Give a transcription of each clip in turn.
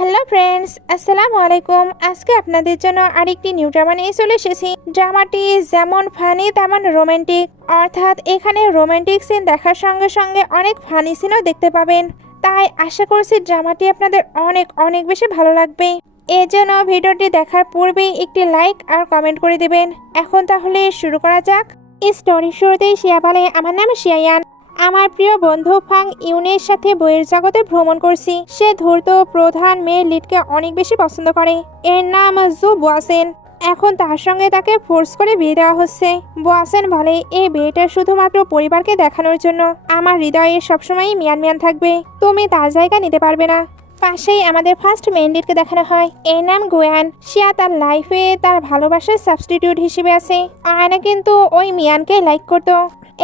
Hello friends, আসসালামু আলাইকুম। আজকে আপনাদের জন্য আরেকটি নিউ ড্রামা নিয়ে চলে এসেছি। ড্রামাটি যেমন ফানি তেমন রোমান্টিক, অর্থাৎ এখানে রোমান্টিক সিন দেখার সঙ্গে সঙ্গে অনেক ফানি সিনও দেখতে পাবেন। তাই আশা করছি ড্রামাটি আপনাদের অনেক অনেক বেশি ভালো লাগবে। এর জন্য ভিডিওটি দেখার পূর্বেই একটি লাইক আর কমেন্ট করে দেবেন। এখন তাহলে শুরু করা যাক। স্টোরি শুরুতেই শিয়া বলে, আমার নাম শিয়ায়ান। আমার প্রিয় বন্ধু ফাং ইউনের সাথে বইয়ের জগতে ভ্রমণ করছি। সে ধূর্ত প্রধান মেয়ে লিডকে অনেক বেশি পছন্দ করে। এর নাম জু বোয়াসেন। এখন তার সঙ্গে তাকে ফোর্স করে বিয়ে দেওয়া হচ্ছে। বোয়াসেন বলে, এই বিয়েটা শুধুমাত্র পরিবারকে দেখানোর জন্য। আমার হৃদয়ে সবসময় মিয়ান মিয়ান থাকবে, তুমি তার জায়গা নিতে পারবে না। পাশেই আমাদের ফার্স্ট মেইন লিডকে দেখানো হয়। এর নাম গোয়ান। শিয়া তার লাইফে তার ভালোবাসার সাবস্টিটিউট হিসেবে আছে। আয়না কিন্তু ওই মিয়ানকে লাইক করতো।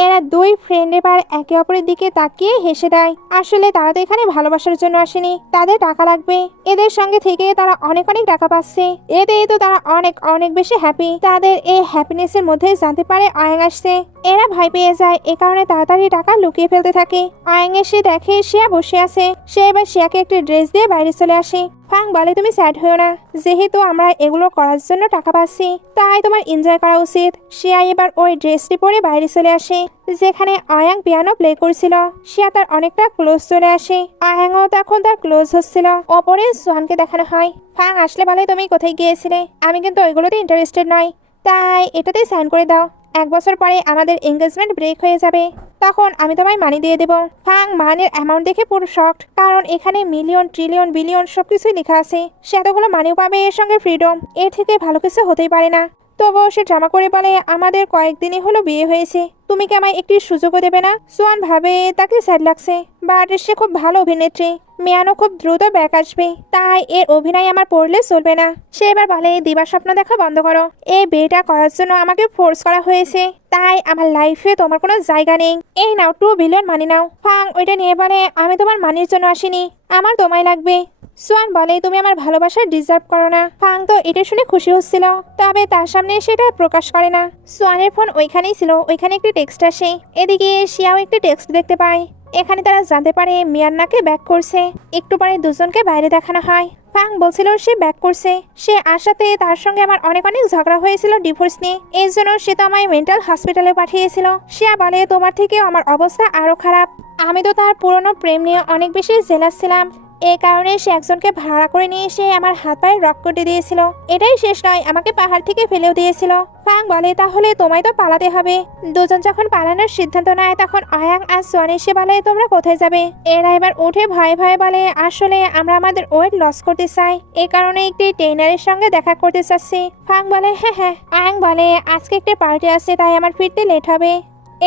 এরা দুই ফ্রেন্ড এবার একে অপরের দিকে তাকিয়ে হেসে দেয়। আসলে তারা তো এখানে ভালোবাসার জন্য আসেনি, তাদের টাকা লাগবে। এদের সঙ্গে থেকে তারা অনেক অনেক টাকা পাচ্ছে। এতে তো তারা অনেক অনেক বেশি হ্যাপি। তাদের এই হ্যাপিনেসের মধ্যে জানতে পারে অয়াং আসছে। এরা ভয় পেয়ে যায়, এ কারণে তাড়াতাড়ি টাকা লুকিয়ে ফেলতে থাকে। অয়াং এসে দেখে শিয়া বসে আছে। সে এবার শিয়াকে একটি ড্রেস দিয়ে বাইরে চলে আসে। ফাং বলে, তুমি স্যাড হয়েও না, যেহেতু আমরা এগুলো করার জন্য টাকা পাচ্ছি তাই তোমার এনজয় করা উচিত। শিয়া এবার ওই ড্রেসটি পরে বাইরে চলে আসে, যেখানে অয়াং পিয়ানো প্লে করছিল। শিয়া তার অনেকটা ক্লোজ চলে আসে। অয়াংও তখন তার ক্লোজ হচ্ছিল। ওপরে সোয়ানকে দেখানো হয়। ফাং আসলে বলে, তুমি কোথায় গিয়েছিলে? আমি কিন্তু ওইগুলোতে ইন্টারেস্টেড নয়, তাই এটাতে সাইন করে দাও। 1 বছর পরে আমাদের এঙ্গেজমেন্ট ব্রেক হয়ে যাবে, তখন আমি তোমায় মানি দিয়ে দেব। ফাং মানির অ্যামাউন্ট দেখে পুরো শকড, কারণ এখানে মিলিয়ন ট্রিলিয়ন বিলিয়ন সবকিছুই লেখা আছে। সে এতগুলো মানিও পাবে, এর সঙ্গে ফ্রিডম, এর থেকে ভালো কিছু হতেই পারে না। তবুও সে ড্রামা করে বলে, আমাদের কয়েকদিনই হলো বিয়ে হয়েছে, তুমি কি আমায় একটি সুযোগও দেবে না? সোয়ান ভাবে তাকে স্যাড লাগছে, বাট সে খুব ভালো অভিনেত্রী, মিয়ানো খুব দ্রুত ব্যাক আসবে, তাই এর অভিনয় আমার পড়লে চলবে না। সে এবার বলে, দিবার স্বপ্ন দেখা বন্ধ করো। এই বিয়েটা করার জন্য আমাকে ফোর্স করা হয়েছে, তাই আমার লাইফে তোমার কোনো জায়গা নেই। এই নাও 2 বিলিয়ন মানি নাও। ফাং ওইটা নিয়ে বলে, আমি তোমার মানির জন্য আসিনি, আমার তোমায় লাগবে। সোয়ান বলে, তুমি আমার ভালোবাসা ডিজার্ভ করো না। ফাং তো এটা শুনে খুশি হচ্ছিল, তবে তার সামনে সেটা প্রকাশ করে না। সোয়ানের ফোন ওইখানেই ছিল, ওইখানে একটি টেক্সট আসে। এদিকে শিয়াও একটি টেক্সট দেখতে পায়। এখানে তারা জানতে পারে মিয়ান্নাকে ব্যাক করছে। একটু পরে দুজনকে বাইরে দেখানো হয়। ফাং বলছিল সে ব্যাক করছে। সে আসাতে তার সঙ্গে আমার অনেক অনেক ঝগড়া হয়েছিল ডিভোর্স নিয়ে, এর জন্য সে তো আমায় মেন্টাল হসপিটালে পাঠিয়েছিল। শিয়া বলে, তোমার থেকে আমার অবস্থা আরো খারাপ। আমি তো তার পুরনো প্রেম নিয়ে অনেক বেশি জেলাস ছিলাম, এই কারণে সে একজনকে ভাড়া করে নিয়ে এসে আমার হাত পায়ে রক কেটে দিয়েছিল। এটাই শেষ নয়, আমাকে পাহাড় থেকে ফেলেও দিয়েছিল। ফাং বলে, তাহলে তোমায় তো পালাতে হবে। দুজন যখন পালানোর সিদ্ধান্ত নেয়, তখন অয়াং আর সোয়ান এসে বলে, তোমরা কোথায় যাবে? এরা এবার উঠে ভয়ে ভয়ে বলে, আসলে আমরা আমাদের ওয়েট লস করতে চাই, এই কারণে একটি ট্রেনারের সঙ্গে দেখা করতে চাচ্ছি। ফাং বলে, হ্যাঁ হ্যাঁ। অয়াং বলে, আজকে একটা পার্টি আছে, তাই আমার ফিরতে লেট হবে।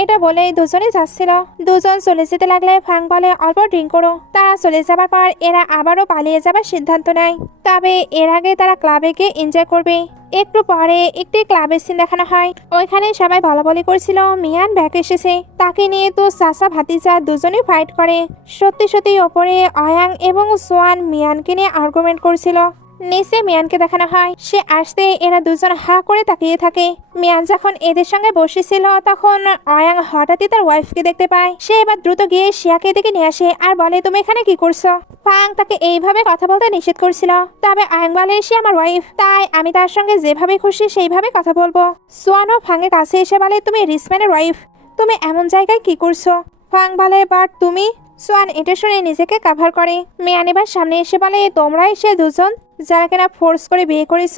এটা বলে দুজনে যাচ্ছিল। দুজন চলে যেতে লাগলে ফাং বলে, অল্প ড্রিঙ্ক করো। তারা চলে যাবার পর এরা আবারও পালিয়ে যাবার সিদ্ধান্ত নেয়, তবে এর আগে তারা ক্লাবে গিয়ে এনজয় করবে। একটু পরে একটি ক্লাবের সিন দেখানো হয়। ওইখানে সবাই বলাবলি করছিল মিয়ান ব্যাক এসেছে, তাকে নিয়ে তো চাচা ভাতিজা দুজনেই ফাইট করে। সত্যি সত্যি ওপরে অয়াং এবং সোয়ান মিয়ানকে নিয়ে আর্গুমেন্ট করছিল। নিচে মিয়ানকে দেখানো হয়। সে আসতে এরা দুজন হা করে তাকিয়ে থাকে। মিয়ান যখন এদের সঙ্গে বসেছিল, তখন অয়াং হঠাৎই তার ওয়াইফকে দেখতে পায়। সে এবার দ্রুত গিয়ে শিয়াকে দিকে নিয়ে আসে আর বলে, তুমি এখানে কি করছো? ফাং তাকে এইভাবে কথা বলতে নিষেধ করছিল, তবে অয়াং বলে, সে আমার ওয়াইফ, তাই আমি তার সঙ্গে যেভাবে খুশি সেইভাবে কথা বলবো। সোয়ানও ফাংয়ের কাছে এসে বলে, তুমি রিসম্যানের ওয়াইফ, তুমি এমন জায়গায় কি করছো? ফাং বলে, বাট তুমি। সোয়ান এটা শুনে নিজেকে কাভার করে। মিয়ান এবার সামনে এসে বলে, তোমরাই সে দুজন যারা কিনা ফোর্স করে বিয়ে করেছ।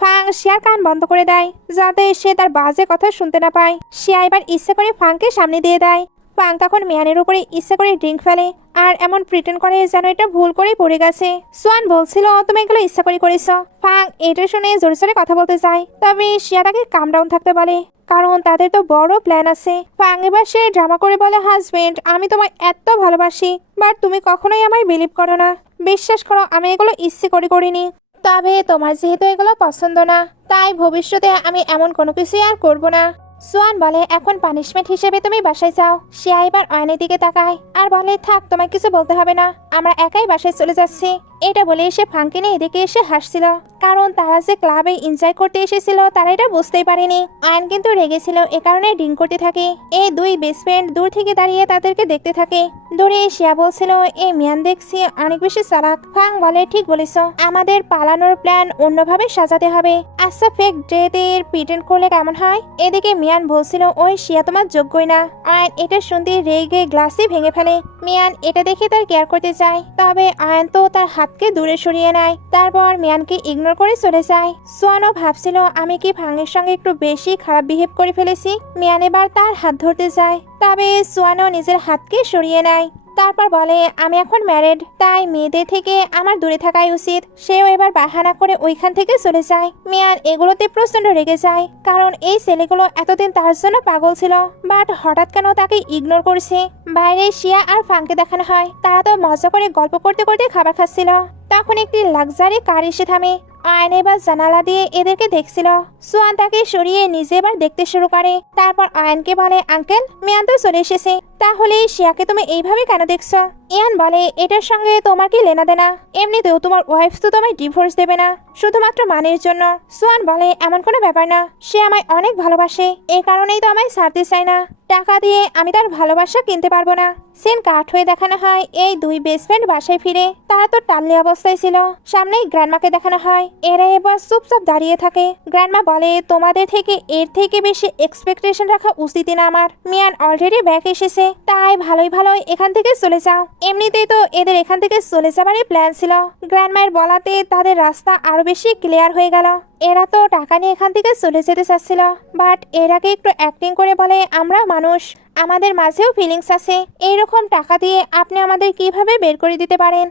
ফাং শিয়ার কান বন্ধ করে দেয়, যাতে সে তার বাজে কথা শুনতে না পায়। শিয়া এবার ইচ্ছে করে ফাংকে সামনে দিয়ে দেয়। ফাং তখন মিয়ানের উপরে ইচ্ছে করে ড্রিঙ্ক ফেলে আর এমন প্রিটেন্ড করে যেন এটা ভুল করে পড়ে গেছে। সোয়ান বলছিল, তুমি এগুলো ইচ্ছা করে করেছ। ফাং এটা শুনে জোরে জোরে কথা বলতে চায়, তবে শিয়া তাকে কাম ডাউন থাকতে বলে, কারণ তাদের তো বড় প্ল্যান আছে। ফাং এবার সে ড্রামা করে বলে, হাজবেন্ড, আমি তোমায় এত ভালোবাসি, বাট তুমি কখনোই আমায় বিলিভ করো না। বিশ্বাস করো, আমি এগুলো ইচ্ছে করে করিনি, তবে তোমার যেহেতু এগুলো পছন্দ না, তাই ভবিষ্যতে আমি এমন কোনো কিছুই আর করবো না। সোয়ান বলে, এখন পানিশমেন্ট হিসেবে তুমি বাসায় যাও। শিয়া এবার অয়নের দিকে তাকায় আর বলে, থাক, তোমায় কিছু বলতে হবে না, আমরা একাই বাসায় চলে যাচ্ছি। এটা বলে সে ফাংকে নিয়ে এদিকে এসে হাসছিল, কারণ তারা যে ক্লাবে এনজয় করতে এসেছিল তারা এটা বুঝতেই পারেনি। আয়ন কিন্তু রেগেছিল, এ কারণে ড্রিঙ্ক করতে থাকে। এই দুই বেস্ট ফ্রেন্ড দূর থেকে দাঁড়িয়ে তাদেরকে দেখতে থাকে। দূরে শিয়া বলছিল, এই মিয়ান দেখছি অনেক বেশি চালাক। ফাং বলে, ঠিক বলেছ, আমাদের পালানোর প্ল্যান অন্যভাবে সাজাতে হবে। আচ্ছা, ফেক ডেথের প্রিটেন্ড করলে কেমন হয়? এদিকে মিয়ান বলছিল, ওই শিয়া তোমার যোগ্যই না। আয়ন এটা শুনতে রেগে গ্লাসই ভেঙে ফেলে। মিয়ান এটা দেখে তার কেয়ার করতে চায়, তবে আয়ন তো তার হাতকে দূরে সরিয়ে নেয়। তারপর মিয়ানকে ইগনোর করে চলে যায়। সোয়ানও ভাবছিল, আমি কি ফাংয়ের সঙ্গে একটু বেশি খারাপ বিহেভ করে ফেলেছি। মিয়ান এবার তার হাত ধরতে যায়, তবে সোয়ানও নিজের হাতকে সরিয়ে নেয়। তারপর বলে, আমি এখন ম্যারেড, তাই মেয়েদের থেকে আমার দূরে থাকাই উচিত। সেও এবার বাহানা করে ওইখান থেকে চলে যায়। মিয়ান এগুলোতে প্রচন্ড রেগে যায়, কারণ এই ছেলেগুলো এতদিন তার জন্য পাগল ছিল, বাট হঠাৎ কেন তাকে ইগনোর করছে। বাইরে শিয়া আর ফাংকে দেখানো হয়, তারা তো মজা করে গল্প করতে করতে খাবার খাচ্ছিল। তখন একটি লাক্সারি কার এসে থামে। আয়ন এবার জানালা দিয়ে এদেরকে দেখছিল। সোয়ান তাকে সরিয়ে নিজে এবার দেখতে শুরু করে। তারপর আয়নকে বলে, আঙ্কেল, মিয়ান তো চলে এসেছে, তাহলে শিয়াকে তুমি এইভাবে কেন দেখছো? ইয়ান বলে, এটার সঙ্গে তোমার কি লেনা দেনা? এমনিতেও তোমার ওয়াইফ তো তোমায় ডিভোর্স দেবে না, শুধুমাত্র মানের জন্য। সোয়ান বলে, এমন কোনো ব্যাপার না, সে আমায় অনেক ভালোবাসে, এই কারণেই তো আমায় ছাড়তে চায় না। টাকা দিয়ে আমি তার ভালোবাসা কিনতে পারবো না। সিন কাট হয়ে দেখানো হয় এই দুই বেস্ট ফ্রেন্ড বাসায় ফিরে। তারা তো টাল্লি অবস্থায় ছিল। সামনেই গ্র্যান্ডমাকে দেখানো হয়, এরা এবার চুপচাপ দাঁড়িয়ে থাকে। গ্র্যান্ডমা বলে, তোমাদের থেকে এর থেকে বেশি এক্সপেকটেশন রাখা উচিত না আমার। মিয়ান অলরেডি ব্যাক এসেছে, তাই ভালোই ভালোই এখান থেকে চলে যাও। এমনিতেই তো এদের এখান থেকে চলে যাবারই প্ল্যান ছিল। গ্র্যান্ডমায়ের বলাতে তাদের রাস্তা আরো বেশি ক্লিয়ার হয়ে গেল। এরা তো টাকা নিয়ে এখান থেকে চলে যেতে চাচ্ছিল, বাট এরাকে একটু অ্যাক্টিং করে বলে, আমরা মানুষ, আমাদের মাঝেও ফিলিংস আছে। এইরকম টাকা দিয়ে আপনি আমাদের কিভাবে বের করে দিতে পারেন?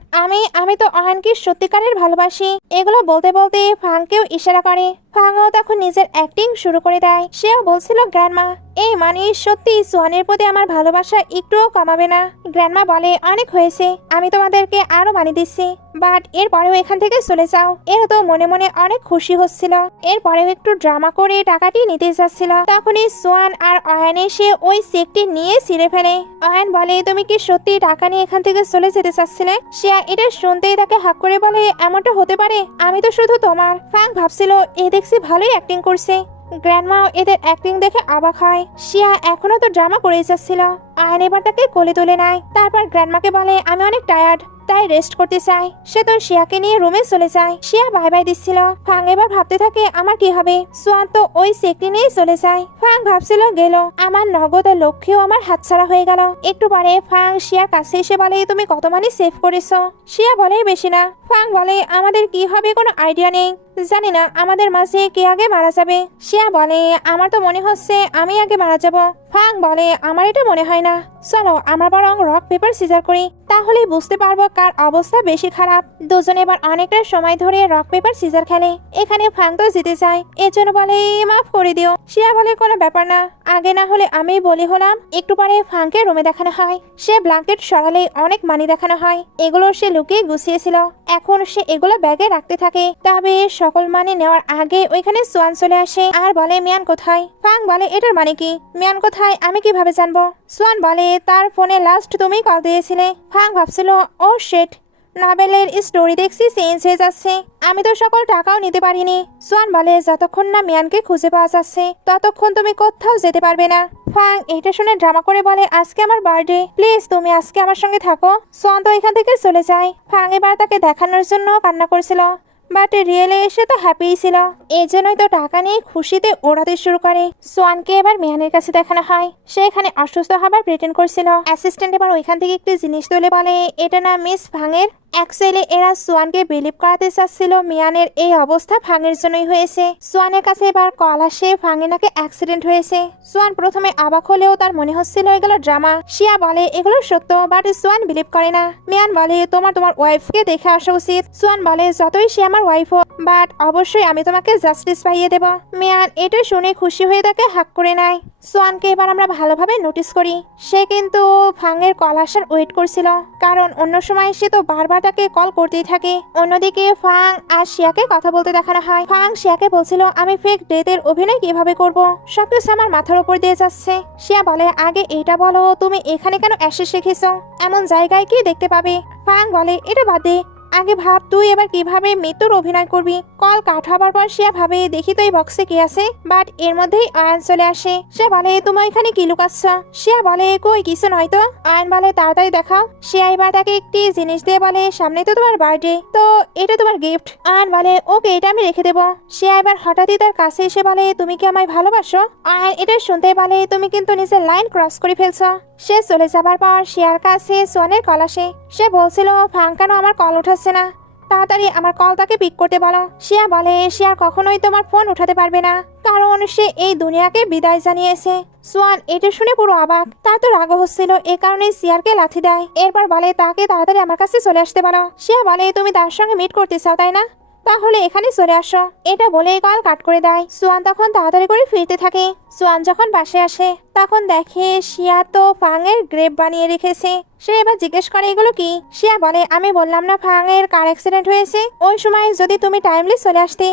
আমি তো আয়নকে সত্যিকারের ভালোবাসি। এগুলো বলতে বলতে ফাংকেও ইশারা করে। ফাংও তখন নিজের অ্যাক্টিং শুরু করে দেয়। সেও বলছিল, গ্র্যান্ডমা, এই মানে সত্যি সোয়ানের প্রতি আমার ভালোবাসা একটুও কমাবে না। গ্র্যান্ডমা বলে, অনেক হয়েছে, আমি তোমাদেরকে আরো মানি দিচ্ছি, বাট এরপরেও এখান থেকে চলে যাও। এরা তো মনে মনে অনেক খুশি হচ্ছিল। এরপরেও একটু ড্রামা করে টাকাটি নিতে যাচ্ছিল। তখনই সোয়ান আর অয়ান এসে ওই চেকটি নিয়ে ছিঁড়ে ফেলে। অয়ান বলে, তুমি কি সত্যি টাকা নিয়ে এখান থেকে চলে যেতে চাচ্ছিলে? সে এটা শুনতেই তাকে হাক করে বলে, এমনটা হতে পারে? আমি তো শুধু তোমার। ফাং ভাবছিল, এ দেখছি ভালোই অ্যাক্টিং করছে। গ্র্যান্ডমা এদের অ্যাক্টিং দেখে অবাক হয়। শিয়া এখনো তো ড্রামা করেই যাচ্ছিল। আয়ন এবার তাকে কোলে তুলে নেয়। তারপর গ্র্যান্ডমাকে বলে, আমি অনেক টায়ার্ড, তাই রেস্ট করতে চাই। সে তো শিয়াকে নিয়ে রুমে চলে যায়। শিয়া বাই বাই দিচ্ছিল। ফাং এবার ভাবতে থাকে, আমার কি হবে? সোয়ান তো ওই চেকটি নিয়ে চলে যায়। ফাং ভাবছিল, গেল আমার নগদ লক্ষ্যেও আমার হাতছাড়া হয়ে গেল। একটু পরে ফাং শিয়ার কাছে এসে বলে, তুমি কত মানি সেভ করেছো? শিয়া বলে, বেশি না। ফাং বলে, আমাদের কি হবে কোনো আইডিয়া নেই, জানি না আমাদের মাঝে কে আগে মারা যাবে। শিয়া বলে, আমার তো মনে হচ্ছে আমি আগে মারা যাব। ফাং বলে, আমার এটা মনে হয় না, চলো আমরা বরং রক পেপার সিজার করি, তাহলে বুঝতে পারবো কার অবস্থা বেশি খারাপ। দুজনে এবার অনেকটা সময় ধরে রক পেপার সিজার খেলে। এখানে ফাং তো জিতে যায়, এর জন্য বলে, মাফ করে দিও। শিয়া বলে, কোনো ব্যাপার না, আগে না হলে আমি বলি হলাম। একটু পরে ফাংকে রুমে দেখানো হয়। সে ব্ল্যাঙ্কেট সরালে অনেক মানি দেখানো হয়। এগুলো সে লুকিয়ে গুছিয়েছিল, এখন সে এগুলো ব্যাগে রাখতে থাকে। তবে সকল মানি নেওয়ার আগে ওইখানে সোয়ান চলে আসে আর বলে, মিয়ান কোথায়? ফাং বলে, এটার মানে কি? মিয়ান কোথায় আমি কিভাবে জানবো? সোয়ান বলে, তার ফোনে লাস্ট তুমি কল দিয়েছিলে। ফাং ভাবছিল, ও শিট, নভেলের স্টোরি দেখছি চেঞ্জ হয়ে যাচ্ছে, আমি তো সকল টাকাও নিতে পারিনি। সোয়ান বলে, যতক্ষণ না মিয়ানকে খুঁজে পাওয়া যাচ্ছে ততক্ষণ তুমি কোথাও যেতে পারবে না। ফাং এটা শুনে ড্রামা করে বলে, আজকে আমার বার্থডে, প্লিজ তুমি আজকে আমার সঙ্গে থাকো। সোয়ান তো এখান থেকে চলে যায়। ফাং এবার তাকে দেখানোর জন্য কান্না করছিল, বাট রিয়েলে এসে তো হ্যাপি ছিল। এই জন্যই তো টাকা নিয়ে খুশিতে ওড়াতে শুরু করে। সোয়ানকে এবার মিয়ানের কাছে দেখানো হয়। সে এখানে অসুস্থ হবার প্রিটেন্ড করছিল। অ্যাসিস্ট্যান্ট এবার ওইখান থেকে একটি জিনিস তুলে বলে, এটা না মিস ভাঙের। অ্যাকচুয়ালি এরা সোয়ানকে বিলিভ করাতে চাচ্ছিল মিয়ানের এই অবস্থা ফাংয়ের জন্যই হয়েছে। সোয়ানের কাছে এবার কল আসে, ফাংয়ে নাকি অ্যাক্সিডেন্ট হয়েছে। সোয়ান প্রথমে অবাক হলেও তার মনে হচ্ছিল এগুলো ড্রামা। শিয়া বলে, এগুলো সত্য, বাট সোয়ান বিলিভ করে না। মিয়ান বলে, তোমার ওয়াইফকে দেখে আসা উচিত। সোয়ান বলে, যতই সে আমার ওয়াইফ হোক, বাট অবশ্যই আমি তোমাকে জাস্টিস পাইয়ে দেব। মিয়ান এটা শুনে খুশি হয়ে তাকে হাক করে নেয়। সোয়ানকে এবার আমরা ভালোভাবে নোটিস করি। সে কিন্তু ফাংয়ের কল আসার ওয়েট করছিল, কারণ অন্য সময় সে তো বারবার তাকে কল করতেই থাকে। অন্যদিকে ফাং আর শিয়াকে কথা বলতে দেখানো হয়। ফাং শিয়াকে বলছিল, আমি ফেক ডেথের অভিনয় কিভাবে করব, সবকিছু আমার মাথার উপর দিয়ে যাচ্ছে। শিয়া বলে, আগে এইটা বলো, তুমি এখানে কেন অ্যাসেস শিখেছো? এমন জায়গায় কি দেখতে পাবে? ফাং বলে, এটা বাদ দে, আগে ভাব তুই এবার কিভাবে মৃত্যুর অভিনয় করবি। কল কাট হবার পর শিয়া ভাবে দেখি তো এই বক্সে কি আছে, বাট এর মধ্যেই আয়ান চলে আসে। সে বলে তুমি এখানে কি লুকাচ্ছ। শিয়া বলে কই কিছু নয় তো। আয়ান বলে তাড়াতাড়ি দেখাও। শিয়া এবার তাকে একটি জিনিস দিয়ে বলে সামনে তো তোমার বার্থডে, তো এটা তোমার গিফট। আয়ান বলে ওকে এটা আমি রেখে দেবো। শিয়া এবার হঠাৎই তার কাছে এসে বলে তুমি কি আমায় ভালোবাসো। আয়ান এটা শুনতে বলে তুমি কিন্তু নিজের লাইন ক্রস করে ফেলছো। সে চলে যাবার পর শিয়ার কাছে সোয়ানের কল আসে। সে বলছিল ফাঙ্কানো আমার কল উঠাচ্ছে না, তাড়াতাড়ি আমার কলটাকে পিক করতে বলো। শিয়া বলে শিয়ার কখনোই তোমার ফোন উঠাতে পারবে না, কারণ সে এই দুনিয়াকে বিদায় জানিয়েছে। সোয়ান এটা শুনে পুরো অবাক, তার তো রাগ হচ্ছিল, এ কারণে শিয়ারকে লাথি দেয়। এরপর বলে তাকে তাড়াতাড়ি আমার কাছে চলে আসতে বলো। শিয়া বলে তুমি তার সঙ্গে মিট করতে চাও তাই না, তাহলে এখানে চলে আসো। এটা বলে কল কাট করে দেয়। সোয়ান তখন তাড়াতাড়ি করে ফিরতে থাকে। সোয়ান যখন বাসে আসে তখন দেখে শিয়া তো ফাংয়ের গ্রেপ বানিয়ে রেখেছে। সে এবার জিজ্ঞেস করে এগুলো কি। শিয়া বলে আমি বললাম না ফাংয়ের কার অ্যাক্সিডেন্ট হয়েছে, ওই সময় যদি তুমি টাইমলি চলে আসতে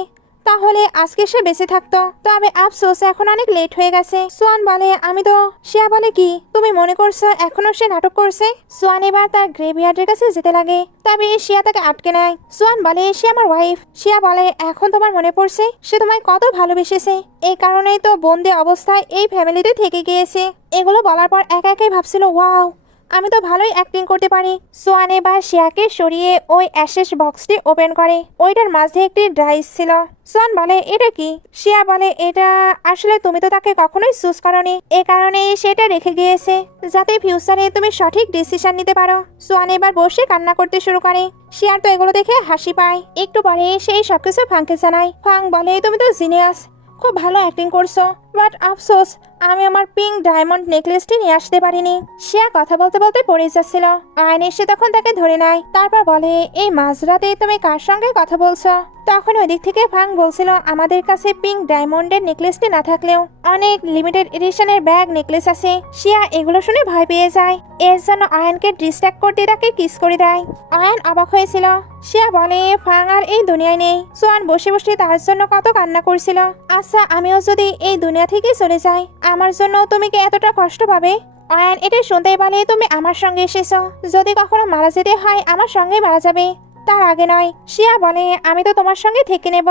তাহলে আজকে সে বেঁচে থাকতো, তবে আফসোস এখন অনেক লেট হয়ে গেছে। সোয়ান বলে আমি তো। শিয়া বলে কি তুমি মনে করছো এখনো সে নাটক করছে। সোয়ান এবার তার গ্রেভিয়ার্ডের কাছে যেতে লাগে, তবে শিয়া তাকে আটকে নেয়। সোয়ান বলে সে আমার ওয়াইফ। শিয়া বলে এখন তোমার মনে পড়ছে সে তোমায় কত ভালোবেসেছে, এই কারণেই তো বন্দি অবস্থায় এই ফ্যামিলিতে থেকে গিয়েছে। এগুলো বলার পর একা একাই ভাবছিল ওয়াও আমি তো ভালোই অ্যাক্টিং করতে পারি। সোয়ান এবার শিয়াকে সরিয়ে ওই অ্যাশেস বক্সটি ওপেন করে। ওইটার মাঝে একটি ডাইস ছিল। সোয়ান বলে এটা কি। শিয়া বলে এটা আসলে তুমি তো তাকে কখনোই চুজ করনি, এ কারণে সেটা রেখে গিয়েছে যাতে ফিউচারে তুমি সঠিক ডিসিশন নিতে পারো। সোয়ান এবার বসে কান্না করতে শুরু করে। শিয়ার তো এগুলো দেখে হাসি পায়। একটু পরে সেই সবকিছু ফাংকে জানায়। ফাং বলে তুমি তো জিনিয়াস, খুব ভালো অ্যাক্টিং করছো, বাট আফসোস আমি আমার পিঙ্ক ডায়মন্ড নেকলেসটি নিয়ে আসতে পারিনি। শিয়া কথা বলতে বলতে পড়ে যাচ্ছিল। আয়ন এসে তখন তাকে ধরে নেয়। তারপর বলে এই মাঝরাতে তুমি কার সঙ্গে কথা বলছো। তখন ওই দিক থেকে ফাং বলছিল আমাদের কাছে পিঙ্ক ডায়মন্ডের নেকলেসটি না থাকলেও অনেক লিমিটেড এডিশনের ব্যাগ নেকলেস আছে। শিয়া এগুলো শুনে ভয় পেয়ে যায়। এর জন্য আয়নকে ডিস্ট্র্যাক্ট করতে তাকে কিস করে দেয়। আয়ন অবাক হয়েছিল। শিয়া বলে ফাং আর এই দুনিয়ায় নেই। সোয়ান বসে বসে তার জন্য কত কান্না করছিল। আচ্ছা আমিও যদি এই দুনিয়া থেকে চলে যাই আমার জন্য তুমি কি এতটা কষ্ট পাবে। আয়ান এটা শুনতেই বলে তুমি আমার সঙ্গে এসেছো, যদি কখনো মারা যেতে হয় আমার সঙ্গে মারা যাবে, তার আগে নয়। শিয়া বলে আমি তো তোমার সঙ্গে থেকে নেব,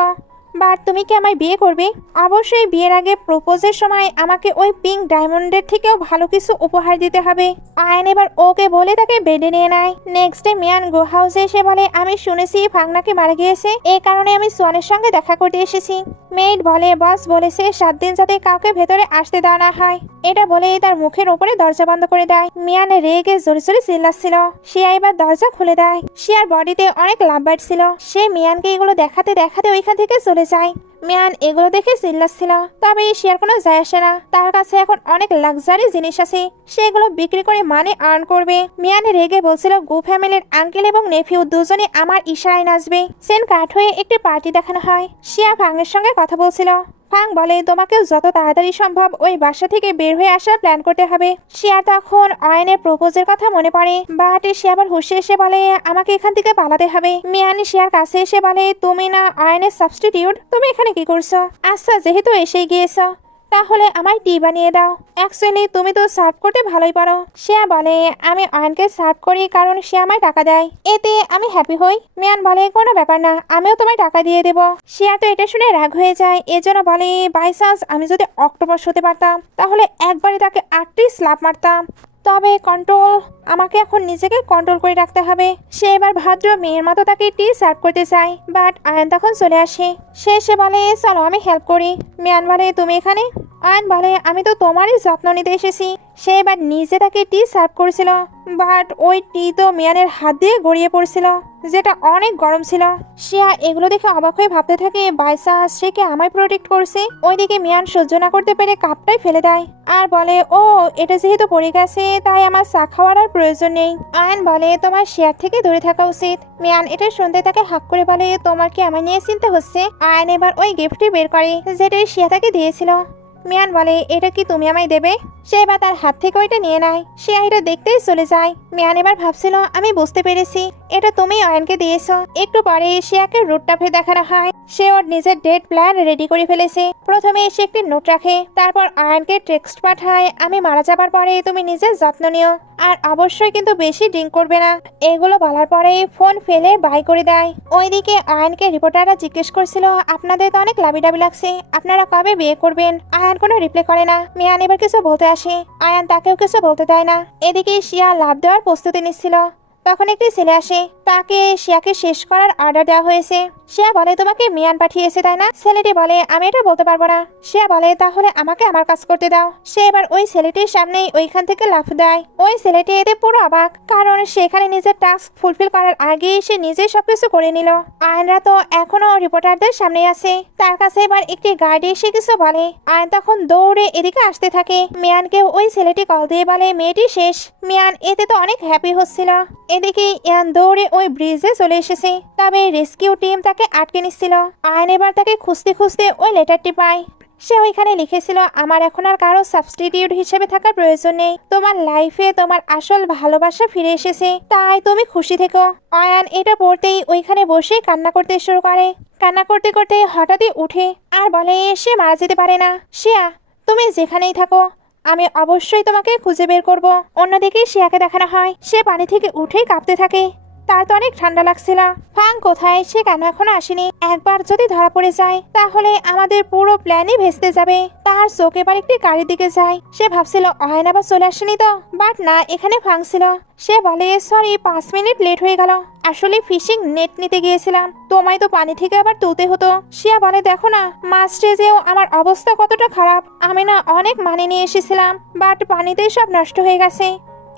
বাট তুমি কি আমায় বিয়ে করবে। অবশ্যই বিয়ের আগে প্রপোজের সময় আমাকে ওই পিঙ্ক ডায়মন্ডের থেকেও ভালো কিছু উপহার দিতে হবে। আয়ন এবার ওকে বলে তাকে বেডে নিয়ে নেয়। নেক্সট ডে মিয়ান গো হাউসে এসে বলে আমি শুনেছি ফাংনাকে মারা গিয়েছে, এই কারণে আমি সোয়ানের সঙ্গে দেখা করতে এসেছি। মেড বলে বস বলেছে 7 দিন যাতে কাউকে ভেতরে আসতে দেওয়া না হয়। এটা বলে তার মুখের ওপরে দরজা বন্ধ করে দেয়। মিয়ান রেগে জোরে জোরে চিল্লাচ্ছিল। শিয়া এবার দরজা খুলে দেয়। শিয়ার বডিতে অনেক লাভ ছিল। সে মিয়ানকে এগুলো দেখাতে দেখাতে ওইখান থেকে চলে যায়। মিয়ান এগুলো দেখে চিল্লাচ্ছিল, তবে শিয়ার কোনো যায় আসে না। তার কাছে এখন অনেক লাক্সারি জিনিস আছে, সে এগুলো বিক্রি করে মানি আর্ন করবে। মিয়ান রেগে বলছিল গো ফ্যামিলির আঙ্কেল এবং নেফিউ দুজনে আমার ইশারায় নাচবে। সেন কাট হয়ে একটি পার্টি দেখানো হয়। শিয়া ফাংয়ের সঙ্গে কথা বলছিল। ফাং বলে তোমাকে যত তাড়াতাড়ি সম্ভব ওই বাসা থেকে বের হয়ে আসার প্ল্যান করতে হবে। শিয়ার তখন অয়নের প্রপোজের কথা মনে পড়ে, বাট সে আবার হুঁশে এসে বলে আমাকে এখান থেকে পালাতে হবে। মিয়ান শিয়ার কাছে এসে বলে তুমি না অয়নের সাবস্টিটিউট, তুমি এখানে কি করছো। আচ্ছা যেহেতু এসেই গিয়েছো তাহলে আমায় টি বানিয়ে দাও। অ্যাকচুয়ালি তুমি তো সার্ভ করতে ভালোই পারো। শিয়া বলে আমি অয়নকে সার্ভ করি কারণ সে আমায় টাকা দেয়, এতে আমি হ্যাপি হই। মিয়ান বলে কোনো ব্যাপার না, আমিও তোমায় টাকা দিয়ে দেবো। শিয়া তো এটা শুনে রাগ হয়ে যায়, এজন্য বলে বাই চান্স আমি যদি অক্টোপাস হতে পারতাম তাহলে একবারে তাকে 8টি স্ল্যাপ মারতাম, তবে কন্ট্রোল আমাকে এখন নিজেকে কন্ট্রোল করে রাখতে হবে। সে এবার ভদ্র মেয়ের মতো তাকে টি সার্ভ করতে চায়, বাট আয়ন তখন চলে আসে। সে বলে চলো আমি হেল্প করি। মিয়ান বলে তুমি এখানে। আয়ন বলে আমি তো তোমারই যত্ন নিতে এসেছি। সে এবার নিজে তাকে টি সার্ভ করেছিল, বাট ওই টি তো মিয়ানের হাত দিয়ে গড়িয়ে পড়ছিল, যেটা অনেক গরম ছিল। শিয়া এগুলো দেখে অবাক হয়ে ভাবতে থাকে বাইসা সে কি আমায় প্রোটেক্ট করছে। ওইদিকে মিয়ান সহ্য না করতে পেরে কাপটাই ফেলে দেয় আর বলে ও এটা যেহেতু পড়ে গেছে তাই আমার চা খাওয়ার আর প্রয়োজন নেই। আয়ন বলে তোমার শিয়ার থেকে দূরে থাকা উচিত। মিয়ান এটা শুনতে তাকে হাক করে বলে তোমার কি আমার নিয়ে চিন্তা হচ্ছে। আয়ন এবার ওই গিফটটি বের করে যেটা শিয়া তাকে দিয়েছিল। মিয়ান বলে এটা কি তুমি আমায় দেবে। সে এবার তার হাত থেকে ওইটা নিয়ে নেয়। সে এটা দেখতেই চলে যায়। মিয়ান এবার ভাবছিল আমি বুঝতে পেরেছি এটা তুমি অয়নকে দিয়েছো। একটু পরে শিয়াকে রুটটা ফে দেখানো হয়। সে ওর নিজের ডেট প্ল্যান রেডি করে ফেলেছে। প্রথমে সে একটি নোট রাখে, তারপর অয়নকে টেক্সট পাঠায়, আমি মারা যাবার পরে তুমি নিজের যত্ন নিও, আর অবশ্যই কিন্তু বেশি ড্রিঙ্ক করবে না। এগুলো বলার পরে ফোন ফেলে বাই করে দেয়। ওইদিকে আয়ানকে রিপোর্টাররা জিজ্ঞেস করছিল, আপনাদের তো অনেক লাবিডাবি লাগছে, আপনারা কবে বিয়ে করবেন? আয়ান কোনো রিপ্লাই করে না। মিয়ান এবার কিছু বলতে আসে, আয়ান তাকেও কিছু বলতে দেয় না। এদিকে শিয়া লাভ দেওয়ার প্রস্তুতি নিচ্ছিল, তখন একটি ছেলে আসে। তাকে শিয়াকে শেষ করার অর্ডার দেওয়া হয়েছে। শিয়া বলে, তোমাকে মিয়ান পাঠিয়েছে তাই না? ছেলেটি বলে, আমি এটা বলতে পারবো না। শিয়া বলে, তাহলে আমাকে আমার কাজ করতে দাও। সে এবার ওই ছেলেটির সামনেই ওইখান থেকে লাফ দেয়। ওই ছেলেটি এতে পুরো অবাক, কারণ সেখানে নিজের টাস্ক ফুলফিল করার আগেই সে নিজেই সবকিছু করে নিল। আয়নরা তো এখনো রিপোর্টারদের সামনে আছে। তার কাছে এবার একটি গার্ড এসে কিছু বলে। আয়ন তখন দৌড়ে এদিকে আসতে থাকে। মিয়ানকে ওই ছেলেটি কল দিয়ে বলে, মেয়েটি শেষ। মিয়ান এতে তো অনেক হ্যাপি হচ্ছিল। এদিকে ইয়ান দৌড়ে ওই ব্রিজে চলে এসেছে, তবে রেস্কিউ টিম তাকে আটকে নিচ্ছিল। আয়ন এবার তাকে খুঁজতে খুঁজতে ওই লেটারটি পায়। সে ওইখানে লিখেছিল, আমার এখন আর কারো সাবস্টিটিউট হিসেবে থাকার প্রয়োজন নেই। তোমার লাইফে তোমার আসল ভালোবাসা ফিরে এসেছে, তাই তুমি খুশি থেকো। আয়ান এটা পড়তেই ওইখানে বসে কান্না করতে শুরু করে। কান্না করতে করতে হঠাৎই উঠে আর বলে, সে মারা যেতে পারে না। শিয়া, তুমি যেখানেই থাকো, আমি অবশ্যই তোমাকে খুঁজে বের করব। অন্যদিকে শিয়াকে দেখানো হয়, সে পানি থেকে উঠেই কাঁপতে থাকে। তার তো অনেক ঠান্ডা লাগছিল। ফাং কোথায়, সে কেন এখনো আসেনি? একবার যদি ধরা পড়ে যায় তাহলে আমাদের পুরো প্ল্যানই ভেস্তে যাবে। তার চোখ এবার একটি গাড়ির দিকে যায়। সে ভাবছিল অয়ন আবার চলে আসেনি তো, বাট না, এখানে ফাং ছিল। সে বলে, সরি 5 মিনিট লেট হয়ে গেল, আসলে ফিশিং নেট নিতে গিয়েছিলাম, তোমায় তো পানি থেকে আবার তুলতে হতো। শিয়া বলে, দেখো না মাস্টে যেও আমার অবস্থা কতটা খারাপ। আমি না অনেক মানি নিয়ে এসেছিলাম, বাট পানিতেই সব নষ্ট হয়ে গেছে,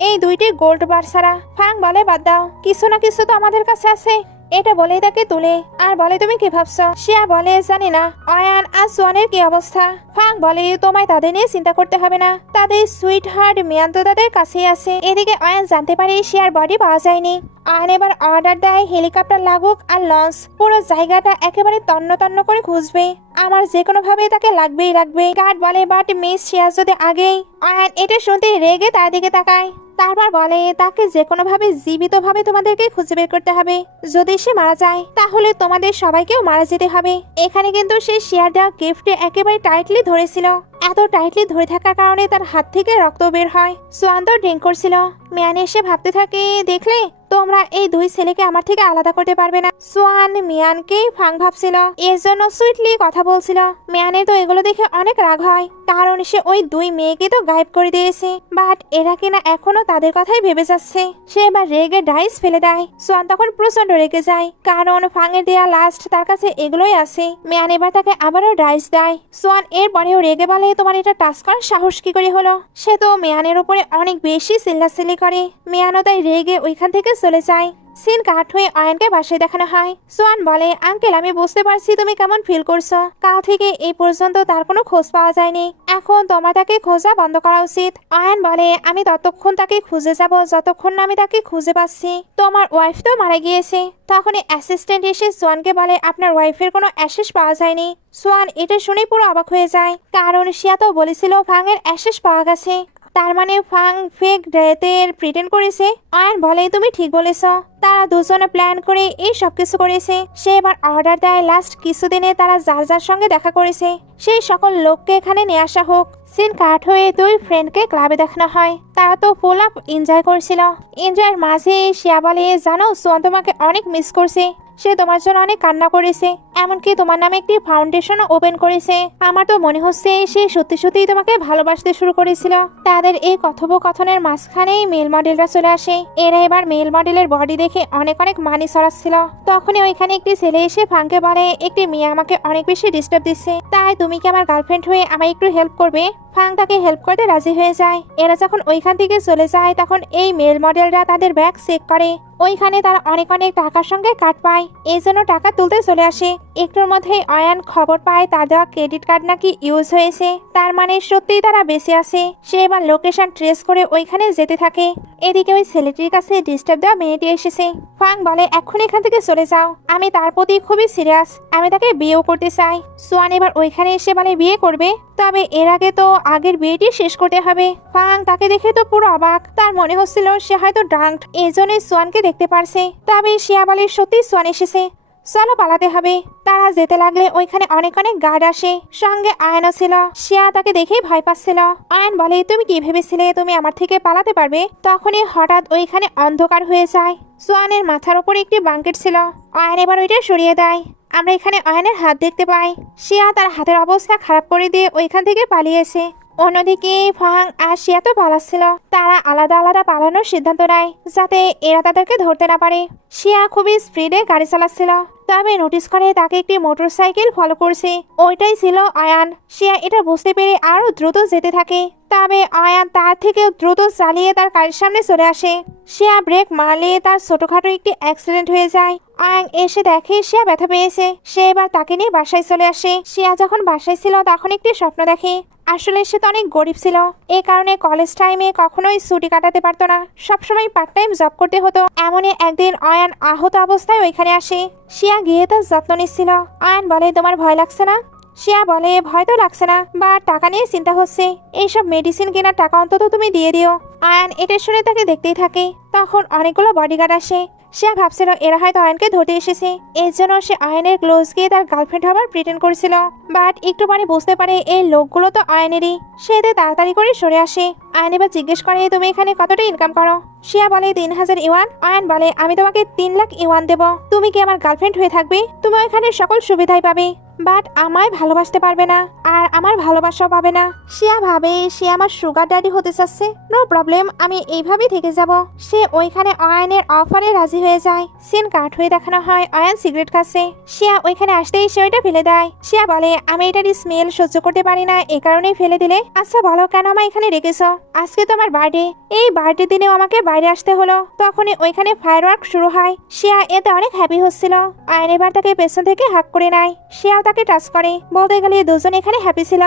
এই 2টি গোল্ড বার ছাড়া। ফাং বলে, বাদ দাও, কিছু না কিছু তো আমাদের কাছে আছে। এটা বলেই তাকে তুলে আর বলে, তুমি কি ভাবছো? শিয়া বলে, জানি না। অয়ান আর সোয়ানের কি অবস্থা? ফাং বলে, তোমায় তাদের নিয়ে চিন্তা করতে হবে না, তাদের সুইট হার্ট মিয়ান তো তাদের কাছেই আছে। এদিকে অয়ান জানতে পারে শিয়ার বডি পাওয়া যায়নি। অয়ান এবার অর্ডার দেয়, হেলিকপ্টার লাগুক আর লঞ্চ, পুরো জায়গাটা একেবারে তন্ন তন্ন করে খুঁজবে। আমার যে কোনো ভাবে তাকে লাগবেই লাগবে। গার্ড বলে, বাট মিস শিয়া যদি আগেই। অয়ান এটা শুনতে রেগে তার দিকে তাকায়, তারপর বলে, তাকে যে কোনো ভাবে জীবিতভাবে তোমাদেরকে খুঁজে বের করতে হবে। যদি সে মারা যায় তাহলে তোমাদের সবাইকেও মারা যেতে হবে। এখানে কিন্তু সে শেয়ার দেওয়া গিফটে একেবারে টাইটলি ধরেছিল। এত টাইটলি ধরে থাকার কারণে তার হাত থেকে রক্ত বের হয়। সোয়ান তো ড্রিঙ্ক করছিল। মিয়ান এসে ভাবতে থাকে, দেখলে তোমরা এই 2 ছেলেকে আমার থেকে আলাদা করতে পারবে না। সোয়ান মিয়ানকে ফাং ভাবছিল, এর জন্য সুইটলি কথা বলছিল। মিয়ানের তো এগুলো দেখে অনেক রাগ হয়, কারণ সে ওই 2 মেয়েকে তো গায়েব করে দিয়েছে, বাট এরা কিনা এখনো তাদের কথাই ভেবে যাচ্ছে। সে এবার রেগে ডাইস ফেলে দেয়। সোয়ান তখন প্রচন্ড রেগে যায়, কারণ ফাংয়ের দেয়া লাস্ট তার কাছে এগুলোই আছে। মিয়ান এবার তাকে আবারও ডাইস দেয়। সোয়ান এর পরেও রেগে বলে, তোমার এটা টাচ করার সাহস কি করে হলো? সে তো মিয়ানের উপরে অনেক বেশি চিল্লাচিল্লি করে। মিয়ানও তাই রেগে ওইখান থেকে চলে যায়। সিন কাট হয়ে অয়নকে বাসায় দেখানো হয়। সোয়ান বলে, আঙ্কেল আমি বুঝতে পারছি তুমি কেমন ফিল করছো। কাল থেকে এই পর্যন্ত তার কোনো খোঁজ পাওয়া যায়নি, এখন তোমার তাকে খোঁজা বন্ধ করা উচিত। অয়ন বলে, আমি ততক্ষণ তাকে খুঁজে যাব যতক্ষণ না আমি তাকে খুঁজে পাচ্ছি। তোমার ওয়াইফ তো মারা গিয়েছে। তখনই অ্যাসিস্ট্যান্ট এসে সোয়ানকে বলে, আপনার ওয়াইফের কোনো অ্যাশেস পাওয়া যায়নি। সোয়ান এটা শুনে পুরো অবাক হয়ে যায়, কারণ শিয়া তো বলেছিল ফাংয়ের অ্যাশেস পাওয়া গেছে, তার মানে ফাং ফেক ডেথের প্রিটেন্ড করেছে। অয়ন বলে, তুমি ঠিক বলেছ, তারা দুজনে প্ল্যান করে এই সব কিছু করেছে। সে এবার অর্ডার দেয়, লাস্ট কিছুদিনে তারা যার যার সঙ্গে দেখা করেছে সেই সকল লোককে এখানে নিয়ে আসা হোক। সিন কাট হয়ে 2 ফ্রেন্ডকে ক্লাবে দেখানো হয়। তারা তো ফুল আপ এনজয় করছিল। এনজয়ের মাঝে শিয়া বলে, জানো সোয়ান তোমাকে অনেক মিস করছে, সে তোমার জন্য অনেক কান্না করেছে, এমনকি তোমার নামে একটি ফাউন্ডেশনও ওপেন করেছে। আমার তো মনে হচ্ছে সে সত্যি সত্যিই তোমাকে ভালোবাসতে শুরু করেছিল। তাদের এই কথোপকথনের মাঝখানেই মেল মডেলরা চলে আসে। এরা এবার মেল মডেলের বডি দেখে অনেক অনেক মানি সরাচ্ছিল। তখনই ওইখানে একটি ছেলে এসে ফাংকে বলে, একটি মেয়ে আমাকে অনেক বেশি ডিস্টার্ব দিচ্ছে, তাই তুমি কি আমার গার্লফ্রেন্ড হয়ে আমায় একটু হেল্প করবে? ফাং তাকে হেল্প করতে রাজি হয়ে যায়। এরা যখন ওইখান থেকে চলে যায় তখন এই মেল মডেলরা তাদের ব্যাগ চেক করে। ওইখানে তারা অনেক অনেক টাকার সঙ্গে কাট পায়, এই জন্য টাকা তুলতে চলে আসে। একটুর মধ্যেই অয়ান খবর পায় তার দেওয়া ক্রেডিট কার্ড নাকি ইউজ হয়েছে। তার মানে সত্যিই তারা বেঁচে আছে। সে এবার লোকেশন ট্রেস করে ওইখানে যেতে থাকে। এদিকে ওই ছেলেটির কাছে ডিস্টার্ব দেওয়া মেয়েটি এসেছে। ফাং বলে এখন এখান থেকে চলে যাও, আমি তার প্রতি খুবই সিরিয়াস, আমি তাকে বিয়েও করতে চাই। সোয়ান এবার ওইখানে এসে বলে বিয়ে করবে, তবে এর আগে তো আগের বিয়েটি শেষ করতে হবে। ফাং তাকে দেখে তো পুরো অবাক, তার মনে হচ্ছিল সে হয়তো ড্রাঙ্ক, এজন্যই সোয়ানকে দেখতে পারছে। তবে শিয়া বলে সত্যি সোয়ান এসেছে, চলো পালাতে হবে। তারা যেতে লাগলে ওইখানে অনেক অনেক গার্ড আসে, সঙ্গে আয়নও ছিল। শিয়া তাকে দেখেই ভয় পাচ্ছিল। আয়ন বলে তুমি কি ভেবেছিলে তুমি আমার থেকে পালাতে পারবে? তখনই হঠাৎ ওইখানে অন্ধকার হয়ে যায়। সোয়ানের মাথার উপর একটি ব্ল্যাঙ্কেট ছিল। আয়ন এবার ওইটা সরিয়ে দেয়। আমরা এখানে অয়নের হাত দেখতে পাই। শিয়া তার হাতের অবস্থা খারাপ করে দিয়ে ওইখান থেকে পালিয়েছে। অন্যদিকে ফাং আর শিয়া তো পালাচ্ছিল। তারা আলাদা আলাদা পালানোর সিদ্ধান্ত নেয় যাতে এরা তাদেরকে ধরতে না পারে। শিয়া খুবই স্পিডে গাড়ি চালাচ্ছিল, তবে নোটিস করে তাকে একটি মোটরসাইকেল ফলো করছে। ওইটাই ছিল আয়ান। শিয়া এটা বুঝতে পেরে আরো দ্রুত যেতে থাকে, তবে আয়ান তার থেকেও দ্রুত চালিয়ে তার গাড়ির সামনে চলে আসে। শিয়া ব্রেক মারলে তার ছোটখাটো একটি অ্যাক্সিডেন্ট হয়ে যায়। আয়ান এসে দেখে শিয়া ব্যথা পেয়েছে। সে এবার তাকে নিয়ে বাসায় চলে আসে। শিয়া যখন বাসায় ছিল তখন একটি স্বপ্ন দেখে। আসলে সে তো অনেক গরিব ছিল, এই কারণে কলেজ টাইমে কখনোই ছুটি কাটাতে পারতো না, সবসময় পার্ট টাইম জব করতে হতো। এমনই একদিন আয়ান আহত অবস্থায় ওইখানে আসে। শিয়া গিয়ে তার যত্ন নিচ্ছিল। আয়ান বলে তোমার ভয় লাগছে না? শিয়া বলে ভয় তো লাগছে না, বা টাকা নিয়ে চিন্তা হচ্ছে, এইসব মেডিসিন কেনার টাকা অন্তত তুমি দিয়ে দিও। আয়ান এটা শুনে তাকে দেখতেই থাকে। তখন অনেকগুলো বডিগার্ড আসে। শিয়া ভাবছিল এরা হয়তো আয়নকে ধরতে এসেছে, এর জন্য সে আয়নের ক্লোজ গিয়ে তার গার্লফ্রেন্ড হবার প্রিটেন্ড করেছিল। বাট একটু পরে বুঝতে পারে এই লোকগুলো তো আয়নেরই। সে এদের তাড়াতাড়ি করে সরে আসে। আয়ন এবার জিজ্ঞেস করে তুমি এখানে কতটা ইনকাম করো? শিয়া বলে 3000 ইউয়ান। আয়ন বলে আমি তোমাকে 3 লাখ ইউয়ান দেবো, তুমি কি আমার গার্লফ্রেন্ড হয়ে থাকবে? তুমি এখানে সকল সুবিধাই পাবে, বাট আমায় ভালোবাসতে পারবে না, আর আমার ভালোবাসাও পাবে না। শিয়া ভাবে সে আমার সুগার ড্যাডি হতে চাচ্ছে। নো প্রবলেম, আমি এইভাবেই থেকে যাব। সে ওইখানে আয়নের অফারে রাজি হয়ে যায়। সিন কাট হয়ে দেখানো হয় আয়ন সিগারেট খাচ্ছে। শিয়া ওইখানে আসতেই সে ওইটা ফেলে দেয়। শিয়া বলে আমি এটার স্মেল সহ্য করতে পারি না, এই কারণেই ফেলে দিলে। আচ্ছা বলো কেন আমায় এখানে রেখেছো? আজকে তো আমার বার্থডে, এই বার্থডে দিনেও আমাকে বাইরে আসতে হলো। তখনই ওইখানে ফায়ারওয়ার্ক শুরু হয়। শিয়া এতে অনেক হ্যাপি হচ্ছিল। আয়ন এবার তাকে পেছন থেকে হাক করে নেয়। শিয়া তাকে টাচ করে। বলতে গেলে দুজন এখানে হ্যাপি ছিল।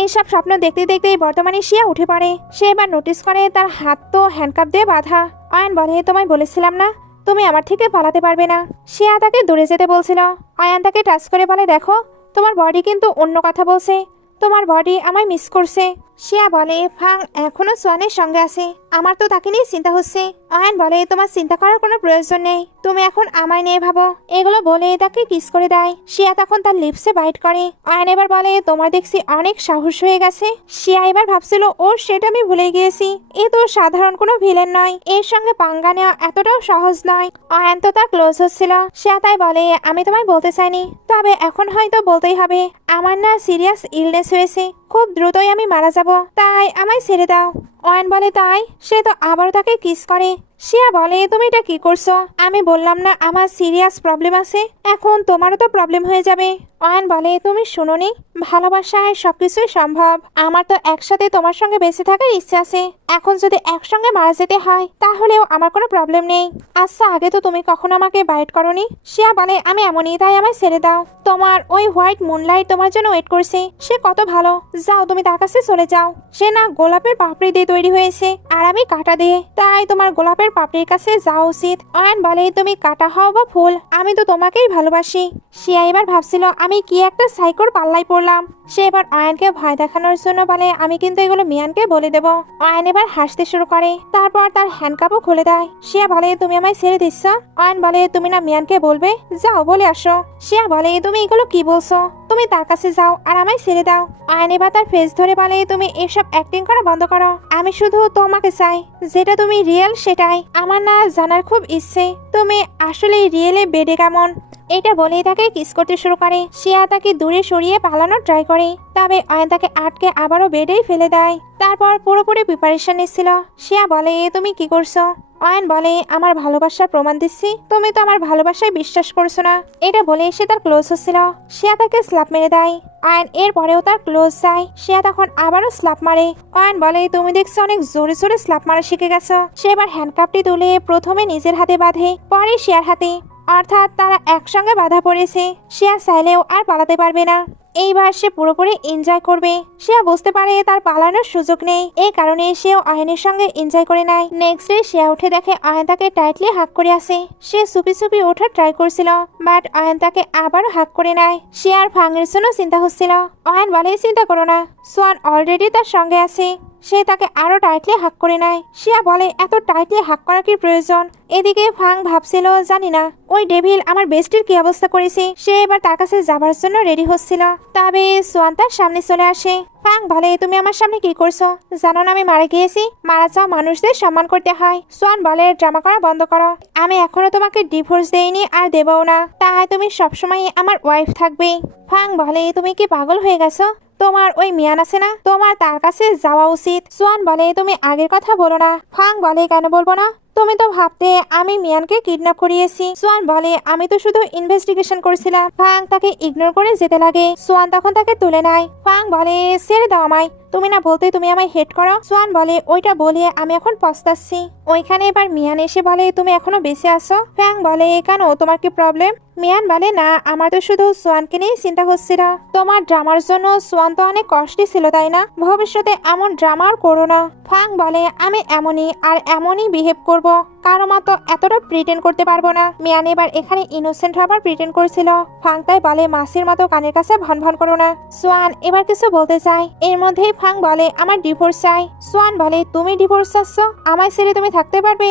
এইসব স্বপ্ন দেখতে দেখতেই বর্তমানে শিয়া উঠে পড়ে। সে এবার নোটিস করে তার হাত তো হ্যান্ডকাপ দিয়ে বাঁধা। আয়ন বলে তোমায় বলেছিলাম না তুমি আমার থেকে পালাতে পারবে না। শিয়া তাকে দূরে যেতে বলছিল। আয়ান তাকে টাচ করে বলে দেখো তোমার বডি কিন্তু অন্য কথা বলছে, তোমার বডি আমায় মিস করছে। শিয়া বলে ফাং এখনো সোয়ানের সঙ্গে আছে, আমার তো তাকে নিয়ে চিন্তা হচ্ছে। আয়ন বলে তোমার চিন্তা করার কোনো প্রয়োজন নেই, তুমি এখন আমায় নিয়ে ভাবো। এগুলো বলে তাকে কিস করে দেয়। শিয়া তখন তার লিপসে বাইট করে। আয়ন এবার বলে তোমার দেখছি অনেক সাহস হয়ে গেছে। শিয়া এবার ভাবছিল ও সেটা আমি ভুলে গিয়েছি, এ তো সাধারণ কোনো ভিলেন নয়, এর সঙ্গে পাঙ্গা নেওয়া এতটাও সহজ নয়। আয়ন তো তার ক্লোজ হচ্ছিল। শিয়া তাই বলে আমি তোমায় বলতে চাইনি, তবে এখন হয়তো বলতেই হবে, আমার না সিরিয়াস ইলনেস হয়েছে, খুব দ্রুতই আমি মারা যাব, তাই আমায় ছেড়ে দাও। অয়ন বলে তাই? সে তো আবারও তাকে কিস করে। শিয়া বলে তুমি এটা কি করছো? আমি বললাম না আমার সিরিয়াস প্রবলেম আছে, এখন তোমারও তো প্রবলেম হয়ে যাবে। অয়ন বলে তুমি শুনোনি, ভালোবাসায় সবকিছুই সম্ভব। আমার তো একসাথে তোমার সঙ্গে বেঁচে থাকার ইচ্ছে আছে, এখন যদি একসঙ্গে মারা যেতে হয় তাহলেও আমার কোনো প্রবলেম নেই। আচ্ছা আগে তো তুমি কখনো আমাকে বাইট করনি। শিয়া বলে আমি এমনই, তাই আমায় ছেড়ে দাও। তোমার ওই হোয়াইট মুনলাইট তোমার জন্য ওয়েট করছে, সে কত ভালো, যাও তুমি তার কাছে চলে যাও। সে না গোলাপের পাপড়ি দিয়ে তৈরি হয়েছে, আর আমি কাঁটা দিয়ে, তাই তোমার গোলাপের পাপড়ির কাছে যাওয়া উচিত। অয়ন বলে তুমি কাঁটা হও বা ফুল, আমি তো তোমাকেই ভালোবাসি। শিয়া এবার ভাবছিল আমি কি একটা সাইকোর পাল্লায় পড়লাম। সে এবার আয়নকে ভয় দেখানোর জন্য বলে আমি কিন্তু এগুলো মিয়ানকে বলে দেবো। আয়ন এবার হাসতে শুরু করে, তারপর তার হ্যান্ডকাপও খুলে দেয়। শিয়া বলে তুমি আমায় ছেড়ে দিচ্ছ? অয়ন বলে তুমি না মিয়ানকে বলবে, যাও বলে আসো। শিয়া বলে তুমি এগুলো কি বলছো, তুমি তার কাছে যাও আর আমায় ছেড়ে দাও। আয়ন এবার তার ফেস ধরে বলে তুমি এসব অ্যাক্টিং করা বন্ধ করো, আমি শুধু তোমাকে চাই, যেটা তুমি রিয়েল সেটাই। আমার না জানার খুব ইচ্ছে তুমি আসলে রিয়েলে বেডে কেমন। এটা বলেই তাকে কিস করতে শুরু করে। শিয়া তাকে দূরে সরিয়ে পালানোর ট্রাই করে, তবে আয়ন তাকে আটকে আবারও বেডেই ফেলে দেয়। তারপর পুরোপুরি প্রিপারেশন নিচ্ছিল। শিয়া বলে তুমি কি করছো? অয়ন বলে আমার ভালোবাসার প্রমাণ দিচ্ছি, তুমি তো আমার ভালোবাসায় বিশ্বাস করছো না। এটা বলে সে তার ক্লোজ হচ্ছিল। শিয়া তাকে স্ল্যাপ মেরে দেয়। অয়ন এর পরেও তার ক্লোজ যায়। শিয়া তখন আবারও স্ল্যাপ মারে। অয়ন বলে তুমি দেখছো অনেক জোরে জোরে স্ল্যাপ মারা শিখে গেছো। সে এবার হ্যান্ডকাপটি তুলে প্রথমে নিজের হাতে বাঁধে, পরে শিয়ার হাতে। অর্থাৎ তারা একসঙ্গে বাধা পড়েছে। শিয়া চাইলেও আর পালাতে পারবে না। এইবার সে পুরোপুরি এনজয় করবে। শিয়া বুঝতে পারে তার পালানোর সুযোগ নেই, এই কারণে সেও অয়নের সঙ্গে এনজয় করে নেয়। নেক্সট ডে শিয়া উঠে দেখে অয়ন তাকে টাইটলি হাক করে আসে। সে চুপি চুপি ওঠার ট্রাই করছিল, বাট অয়ন তাকে আবারও হাক করে নেয়। শিয়ার ভাঙের জন্য চিন্তা হচ্ছিল। অয়ন বলে, চিন্তা করো না, সোয়ান অলরেডি তার সঙ্গে আছে। সে তাকে আরো টাইটলি হাক করে নেয়। শিয়া বলে, এত টাইটলি হাক করার কি প্রয়োজন? এদিকে ফাং ভাবছিল, জানি না ওই ডেভিল আমার বেস্টির কি অবস্থা করেছে। সে এবার তার কাছে যাবার জন্য রেডি হচ্ছিল, তবে সোয়ান তার সামনে চলে আসে। ফাং বলে, তুমি আমার সামনে কি করছো? জানো না আমি মারা গিয়েছি? মারা যাওয়া মানুষদের সম্মান করতে হয়। সোয়ান বলে, ড্রামা করা বন্ধ করো। আমি এখনো তোমাকে ডিভোর্স দেইনি আর দেবও না, তাই তুমি সবসময় আমার ওয়াইফ থাকবে। ফাং বলে, তুমি কি পাগল হয়ে গেছো? তোমার ওই মিয়ান আছে না, তোমার তার কাছে যাওয়া উচিত। সোয়ান বলে, তুমি আগের কথা বলো না। ফাং বলে, কেন বলবো না? তুমি তো ভাবতে আমি মিয়ানকে কিডন্যাপ করিয়েছি। সোয়ান বলে, আমি তো শুধু ইনভেস্টিগেশন করছিলাম। ফাং তাকে ইগনোর করে যেতে লাগে। সোয়ান তখন তাকে তুলে নেয়। ফাং বলে, ছেড়ে দাও আমায়, তুমি না বলতে তুমি আমায় হেট করো। সোয়ান বলে, ওইটা বলে আমি এখন পস্তাচ্ছি। ওইখানে এবার মিয়ান এসে বলে, তুমি এখনো বেঁচে আছো? ফ্যাং বলে, কেন, তোমার কি প্রবলেম? মিয়ান বলে, না, আমার তো শুধু সোয়ানকে নিয়ে চিন্তা হচ্ছিল। তোমার ড্রামার জন্য সোয়ান তো অনেক কষ্টে ছিল, তাই না? ভবিষ্যতে এমন ড্রামা আর করো না। ফাং বলে, আমি এমনই আর এমনই বিহেভ করব, কারো মতো এতটা প্রিটেন্ড করতে পারবো না। মিয়ান এবার এখানে ইনোসেন্ট হবার প্রিটেন্ড করছিল। ফাং তাই বলে, মাসির মতো কানের কাছে ভন ভন করো না। সোয়ান এবার কিছু বলতে চায়, এর মধ্যেই ফাং বলে, আমার ডিভোর্স চাই। সোয়ান বলে, তুমি ডিভোর্স চাচ্ছ? আমায় ছেড়ে তুমি থাকতে পারবে?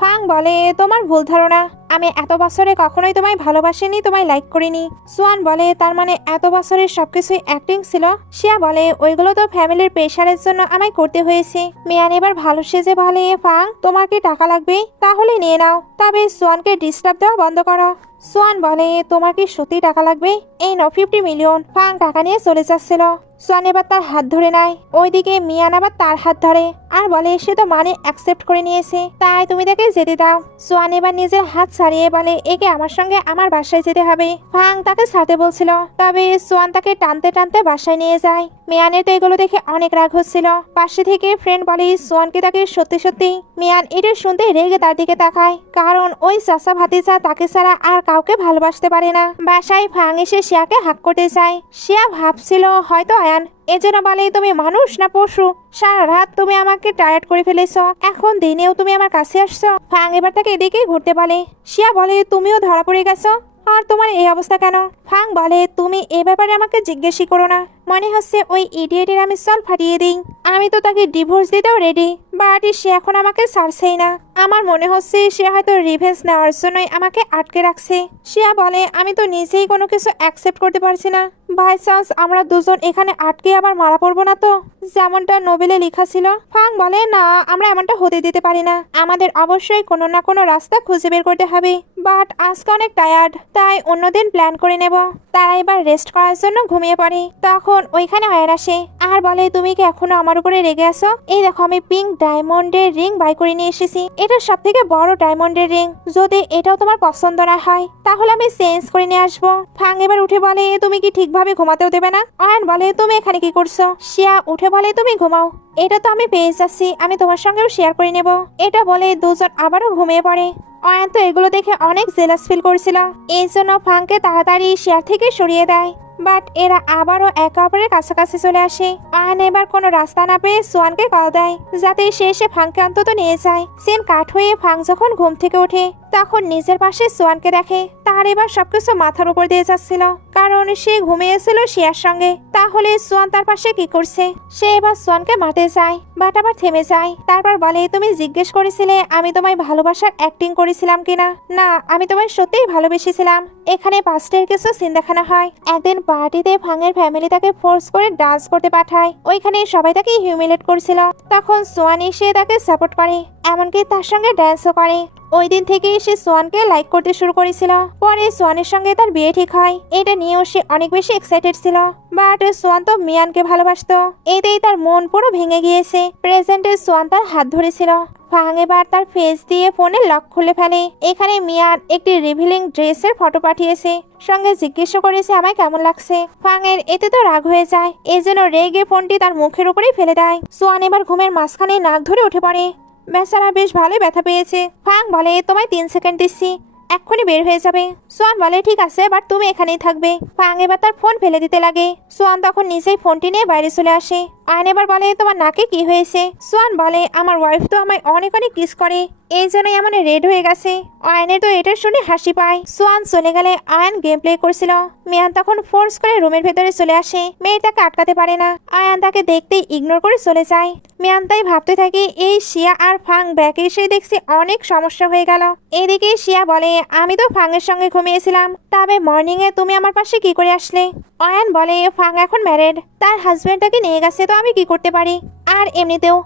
ফাং বলে, তোমার ভুল ধারণা, আমি এত বছরে কখনোই তোমায় ভালোবাসিনি, তোমায় লাইক করিনি। সোয়ান বলে, তার মানে এত বছরের সবকিছুই অ্যাক্টিং ছিল? শিয়া বলে, ওইগুলো তো ফ্যামিলির প্রেশারের জন্য আমায় করতে হয়েছে। মিয়ান এবার ভালো সেজে বলে, ফাং তোমার কি টাকা লাগবে? তাহলে নিয়ে নাও, তবে সোয়ানকে ডিস্টার্ব দেওয়া বন্ধ করো। সোয়ান বলে, তোমার কি সত্যি টাকা লাগবে? এই নাও 50 মিলিয়ন। ফাং টাকা নিয়ে চলে যাচ্ছিল। সোয়ান এবার তার হাত ধরে নেয়। ওইদিকে মিয়ান আবার তার হাত ধরে আর বলে, সে তো মানে অ্যাকসেপ্ট করে নিয়েছে, তাই তুমি তাকে যেতে দাও। সোয়ান এবার নিজের হাত ছাড়িয়ে বলে, একে আমার সঙ্গে আমার বাসায় যেতে হবে। ফাং তাকে ছাড়তে বলছিল, তবে সোয়ান তাকে টানতে টানতে বাসায় নিয়ে যায়। মিয়ানের তো এগুলো দেখে অনেক রাগ হচ্ছিল। পাশে থেকে ফ্রেন্ড বলে, সোয়ানকে তাকে সত্যি সত্যি। মিয়ান এটা শুনতে রেগে তার দিকে তাকায়, কারণ ওই চাচা ভাতিজা তাকে ছাড়া আর কাউকে ভালোবাসতে পারে না। বাসায় ফাং এসে শিয়াকে হাক করতে চায়। শিয়া ভাবছিল হয়তো আয়ান, এজন্য বলে, তুমি মানুষ না পশু? সারা রাত তুমি আমাকে টায়ার্ড করে ফেলেছো, এখন দিনেও তুমি আমার কাছে আসছো। ফাং এবার তাকে এদিকেই ঘুরতে বলে। শিয়া বলে, তুমিও ধরা পড়ে গেছো, আর তোমার এই অবস্থা কেন? ফাং বলে, তুমি এ ব্যাপারে আমাকে জিজ্ঞেসই করো না, মনে হচ্ছে ওই ইডিয়েটের আমি সল ফাটিয়ে দিই। আমি তো তাকে ডিভোর্স দিতেও রেডি, বাট সে এখন আমাকে ছাড়ছেই না। আমার মনে হচ্ছে সে হয়তো রিভেঞ্জ নেওয়ার জন্যই আমাকে আটকে রাখছে। শিয়া বলে, আমি তো নিজেই কোনো কিছু অ্যাকসেপ্ট করতে পারছি না। বাই চান্স আমরা দুজন এখানে আটকে আবার মারা পড়বো না তো, যেমনটা নোবেলে লেখা ছিল? ফাং বলে, না, আমরা এমনটা হতে দিতে পারি না, আমাদের অবশ্যই কোনো না কোনো রাস্তা খুঁজে বের করতে হবে। বাট আজকে অনেক টায়ার্ড, তাই অন্যদিন প্ল্যান করে নেব। তারা এবার রেস্ট করার জন্য ঘুমিয়ে পড়ে। তখন ওইখানে আয়ান আসে আর বলে, তুমি কি এখনো আমার উপরে রেগে আছো? এই দেখো, আমি পিঙ্ক ডায়মন্ডের রিং বাই করে নিয়ে এসেছি। এটা সব থেকে বড় ডায়মন্ডের রিং, যদি এটাও তোমার পছন্দ না হয় তাহলে আমি চেঞ্জ করে নিয়ে আসবো। ফাং এবার উঠে বলে, তুমি কি ঠিকভাবে ঘুমাতেও দেবে না? আয়ান বলে, তুমি এখানে কি করছো? শিয়া উঠে বলে, তুমি ঘুমাও, এটা তো আমি পেয়ে যাচ্ছি, আমি তোমার সঙ্গেও শেয়ার করে নেব। এটা বলে দুজন আবারও ঘুমিয়ে পড়ে। অয়ন তো এগুলো দেখে অনেক জেলাস ফিল করছিল, এই জন্য ফাংকে তাড়াতাড়ি শেয়ার থেকে সরিয়ে দেয়। বাট এরা আবারও একে অপরের কাছাকাছি চলে আসে। অয়ন এবার কোনো রাস্তা না পেয়ে সোয়ানকে কল দেয়, যাতে সে এসে ফাংকে অন্তত নিয়ে যায়। সিন কাট হয়ে ফাং যখন ঘুম থেকে ওঠে তখন নিজের পাশে সোয়ানকে দেখে। তার এবার সবকিছু মাথার উপর দিয়ে যাচ্ছিল, কারণ সে ঘুমিয়েছিল শিয়ার সঙ্গে। তাহলে সোয়ান তার পাশে কি করছে? সে এবার সোয়ানকে মারতে যায়, বাট আবার থেমে যায়। তারপর বলে, তুমি জিজ্ঞেস করেছিলে আমি তোমায় ভালোবাসার অ্যাক্টিং করেছিলাম কিনা? না, আমি তোমায় সত্যিই ভালোবেসেছিলাম। এখানে পাস্টের কিছু সিন দেখানো হয়। একদিন পার্টিতে ফাংয়ের ফ্যামিলি তাকে ফোর্স করে ডান্স করতে পাঠায়। ওইখানে সবাই তাকে হিউমিলেট করছিল, তখন সোয়ান এসে তাকে সাপোর্ট করে, এমনকি তার সঙ্গে ড্যান্সও করে। ওই দিন থেকেই সে সোয়ানকে লাইক করতে শুরু করেছিল। পরে সোয়ানের সঙ্গে তার বিয়ে ঠিক হয়। এটা নিয়েও সে অনেক বেশি এক্সাইটেড ছিল, বাট সোয়ান তো মিয়ানকে ভালোবাসতো। এতেই তার মন পুরো ভেঙে গিয়েছে। প্রেজেন্টে সোয়ান তার হাত ধরেছিল। ফাং এবার তার ফেস দিয়ে ফোনের লক খুলে ফেলে। এখানে মিয়ান একটি রিভিলিং ড্রেসের ফটো পাঠিয়েছে, সঙ্গে জিজ্ঞেস করেছে আমায় কেমন লাগছে। ফাং এর এতে তো রাগ হয়ে যায়, এই জন্য রেগে ফোনটি তার মুখের উপরেই ফেলে দেয়। সোয়ান এবার ঘুমের মাঝখানে নাক ধরে উঠে পড়ে। বেচারা বেশ ভালোই ব্যথা পেয়েছে। ফাং বলে, তোমায় 3 সেকেন্ড দিচ্ছি, এক্ষুনি বের হয়ে যাবে। সোয়ান বলে ঠিক আছে, বাট তুমি এখানেই থাকবে। ফাং এবার তার ফোন ফেলে দিতে লাগে। সোয়ান তখন নিজেই ফোনটি নিয়ে বাইরে চলে আসে। আয়ন এবার বলে তোমার নাকে কি হয়েছে? সোয়ান বলে আমার ওয়াইফ তো আমায় অনেক অনেক কিস করে, এই জন্যই এমন রেড হয়ে গেছে। আয়নের তো এটা শুনে হাসি পায়। সোয়ান চলে গেলে আয়ন গেম প্লে করছিল। মিয়ান তখন ফোর্স করে রুমের ভেতরে চলে আসে। মেয়ে তাকে আটকাতে পারে না। আয়ান তাকে দেখতেই ইগনোর করে চলে যায়। মিয়ান তাই ভাবতে থাকে এই শিয়া আর ফাং ব্যাকে এসে দেখছি অনেক সমস্যা হয়ে গেল। এদিকে শিয়া বলে আমি তো ফাংয়ের সঙ্গে ঘুমিয়েছিলাম, তবে মর্নিং এ তুমি আমার পাশে কি করে আসলে? আয়ান বলে ফাং এখন ম্যারেড, তার হাজবেন্ড তাকে নিয়ে গেছে, তো আমি কি করতে পারি? আর এমনিতেও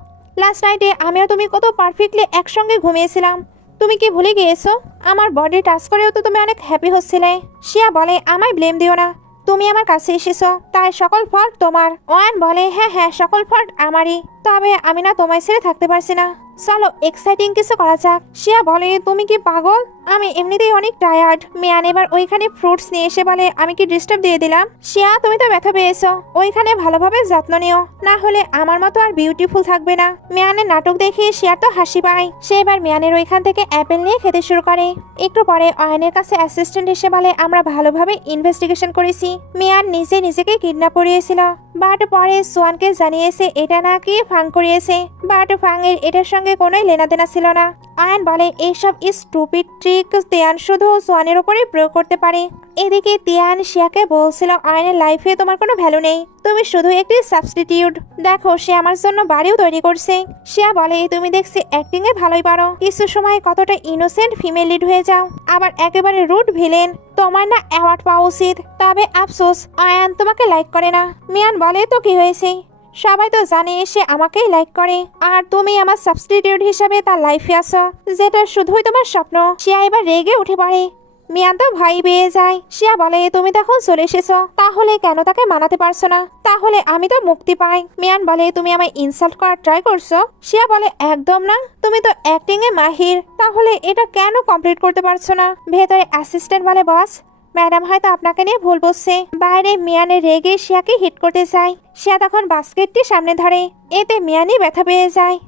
লাস্ট নাইটে আমিও তুমি কত পারফেক্টলি একসঙ্গে ঘুমিয়েছিলাম, তুমি কি ভুলে গিয়েছো? আমার বডি টাচ করেও তো তুমি অনেক হ্যাপি হচ্ছিলে। শিয়া বলে আমায় ব্লেম দিও না, তুমি আমার কাছে এসেছো, তাই সকল ফল্ট তোমার। ওয়ান বলে হ্যাঁ হ্যাঁ সকল ফল্ট আমারই, তবে আমি না তোমায় ছেড়ে থাকতে পারছি না, চলো এক্সাইটিং কিছু করা যাক। শিয়া বলে তুমি কি পাগল, আমি এমনিতেই অনেক টায়ার্ড। মিয়ান এবার ওইখানে ফ্রুটস নিয়ে এসে বলে আমি কি ডিস্টার্ব দিয়ে দিলাম? শিয়া তুমি তো ব্যথা পেয়েছো, ওইখানে ভালোভাবে যত্ন নিও, না হলে আমার মতো আর বিউটিফুল থাকবে না। মিয়ানের নাটক দেখে শিয়ার তো হাসি পায়। সে এবার মিয়ানের ওইখান থেকে অ্যাপেল নিয়ে খেতে শুরু করে। একটু পরে আয়নের কাছে অ্যাসিস্ট্যান্ট এসে বলে আমরা ভালোভাবে ইনভেস্টিগেশন করেছি, মিয়ান নিজেকে কিডন্যাপ করিয়েছিল, বাট পরে সোয়ানকে জানিয়েছে এটা নাকি ফাং করিয়েছে, বাট ফাংয়ের এটার সঙ্গে কোনোই লেনাদেনা ছিল না। আয়ন বলে এইসব স্টুপিড ট্রিক তিয়ান শুধু সোয়ানের উপরে প্রয়োগ করতে পারে। এদিকে তিয়ান শিয়াকে বলছিল আয়নের লাইফে তোমার কোনো ভ্যালু নেই, তুমি শুধু একটি সাবস্টিটিউট, দেখো সে আমার জন্য বাড়িও তৈরি করছে। শিয়া বলে তুমি দেখছি অ্যাক্টিং এ ভালোই পারো, কিছু সময় কতটা ইনোসেন্ট ফিমেল লিড হয়ে যাও, আবার একেবারে রুড ভিলেন, তোমার না অ্যাওয়ার্ড পাওয়া উচিত। তবে আফসোস আয়ান তোমাকে লাইক করে না। মিয়ান বলে তো কি হয়েছে, সবাই তো জানে সে আমাকেই লাইক করে, আর তুমি আমার সাবস্টিটিউট হিসাবে তার লাইফে আসো, যেটা শুধুই তোমার স্বপ্ন। শিয়া এবার রেগে উঠে পড়ে। মিয়ান তো ভয় পেয়ে যায়। শিয়া বলে তুমি তখন চলে এসেছো, তাহলে কেন তাকে মানাতে পারছো না? তাহলে আমি তো মুক্তি পাই। মিয়ান বলে তুমি আমায় ইনসাল্ট করার ট্রাই করছো? শিয়া বলে একদম না, তুমি তো অ্যাক্টিং এ মাহির, তাহলে এটা কেন কমপ্লিট করতে পারছো না? ভেতরে অ্যাসিস্ট্যান্ট বলে বস ম্যাডাম হয়তো আপনাকে নিয়ে ভুল বসছে। বাইরে মিয়ানের রেগে শিয়াকে হিট করতে চায়। শিয়া তখন বাস্কেটটি সামনে ধরে, এতে মিয়ানই ব্যথা পেয়ে যায়।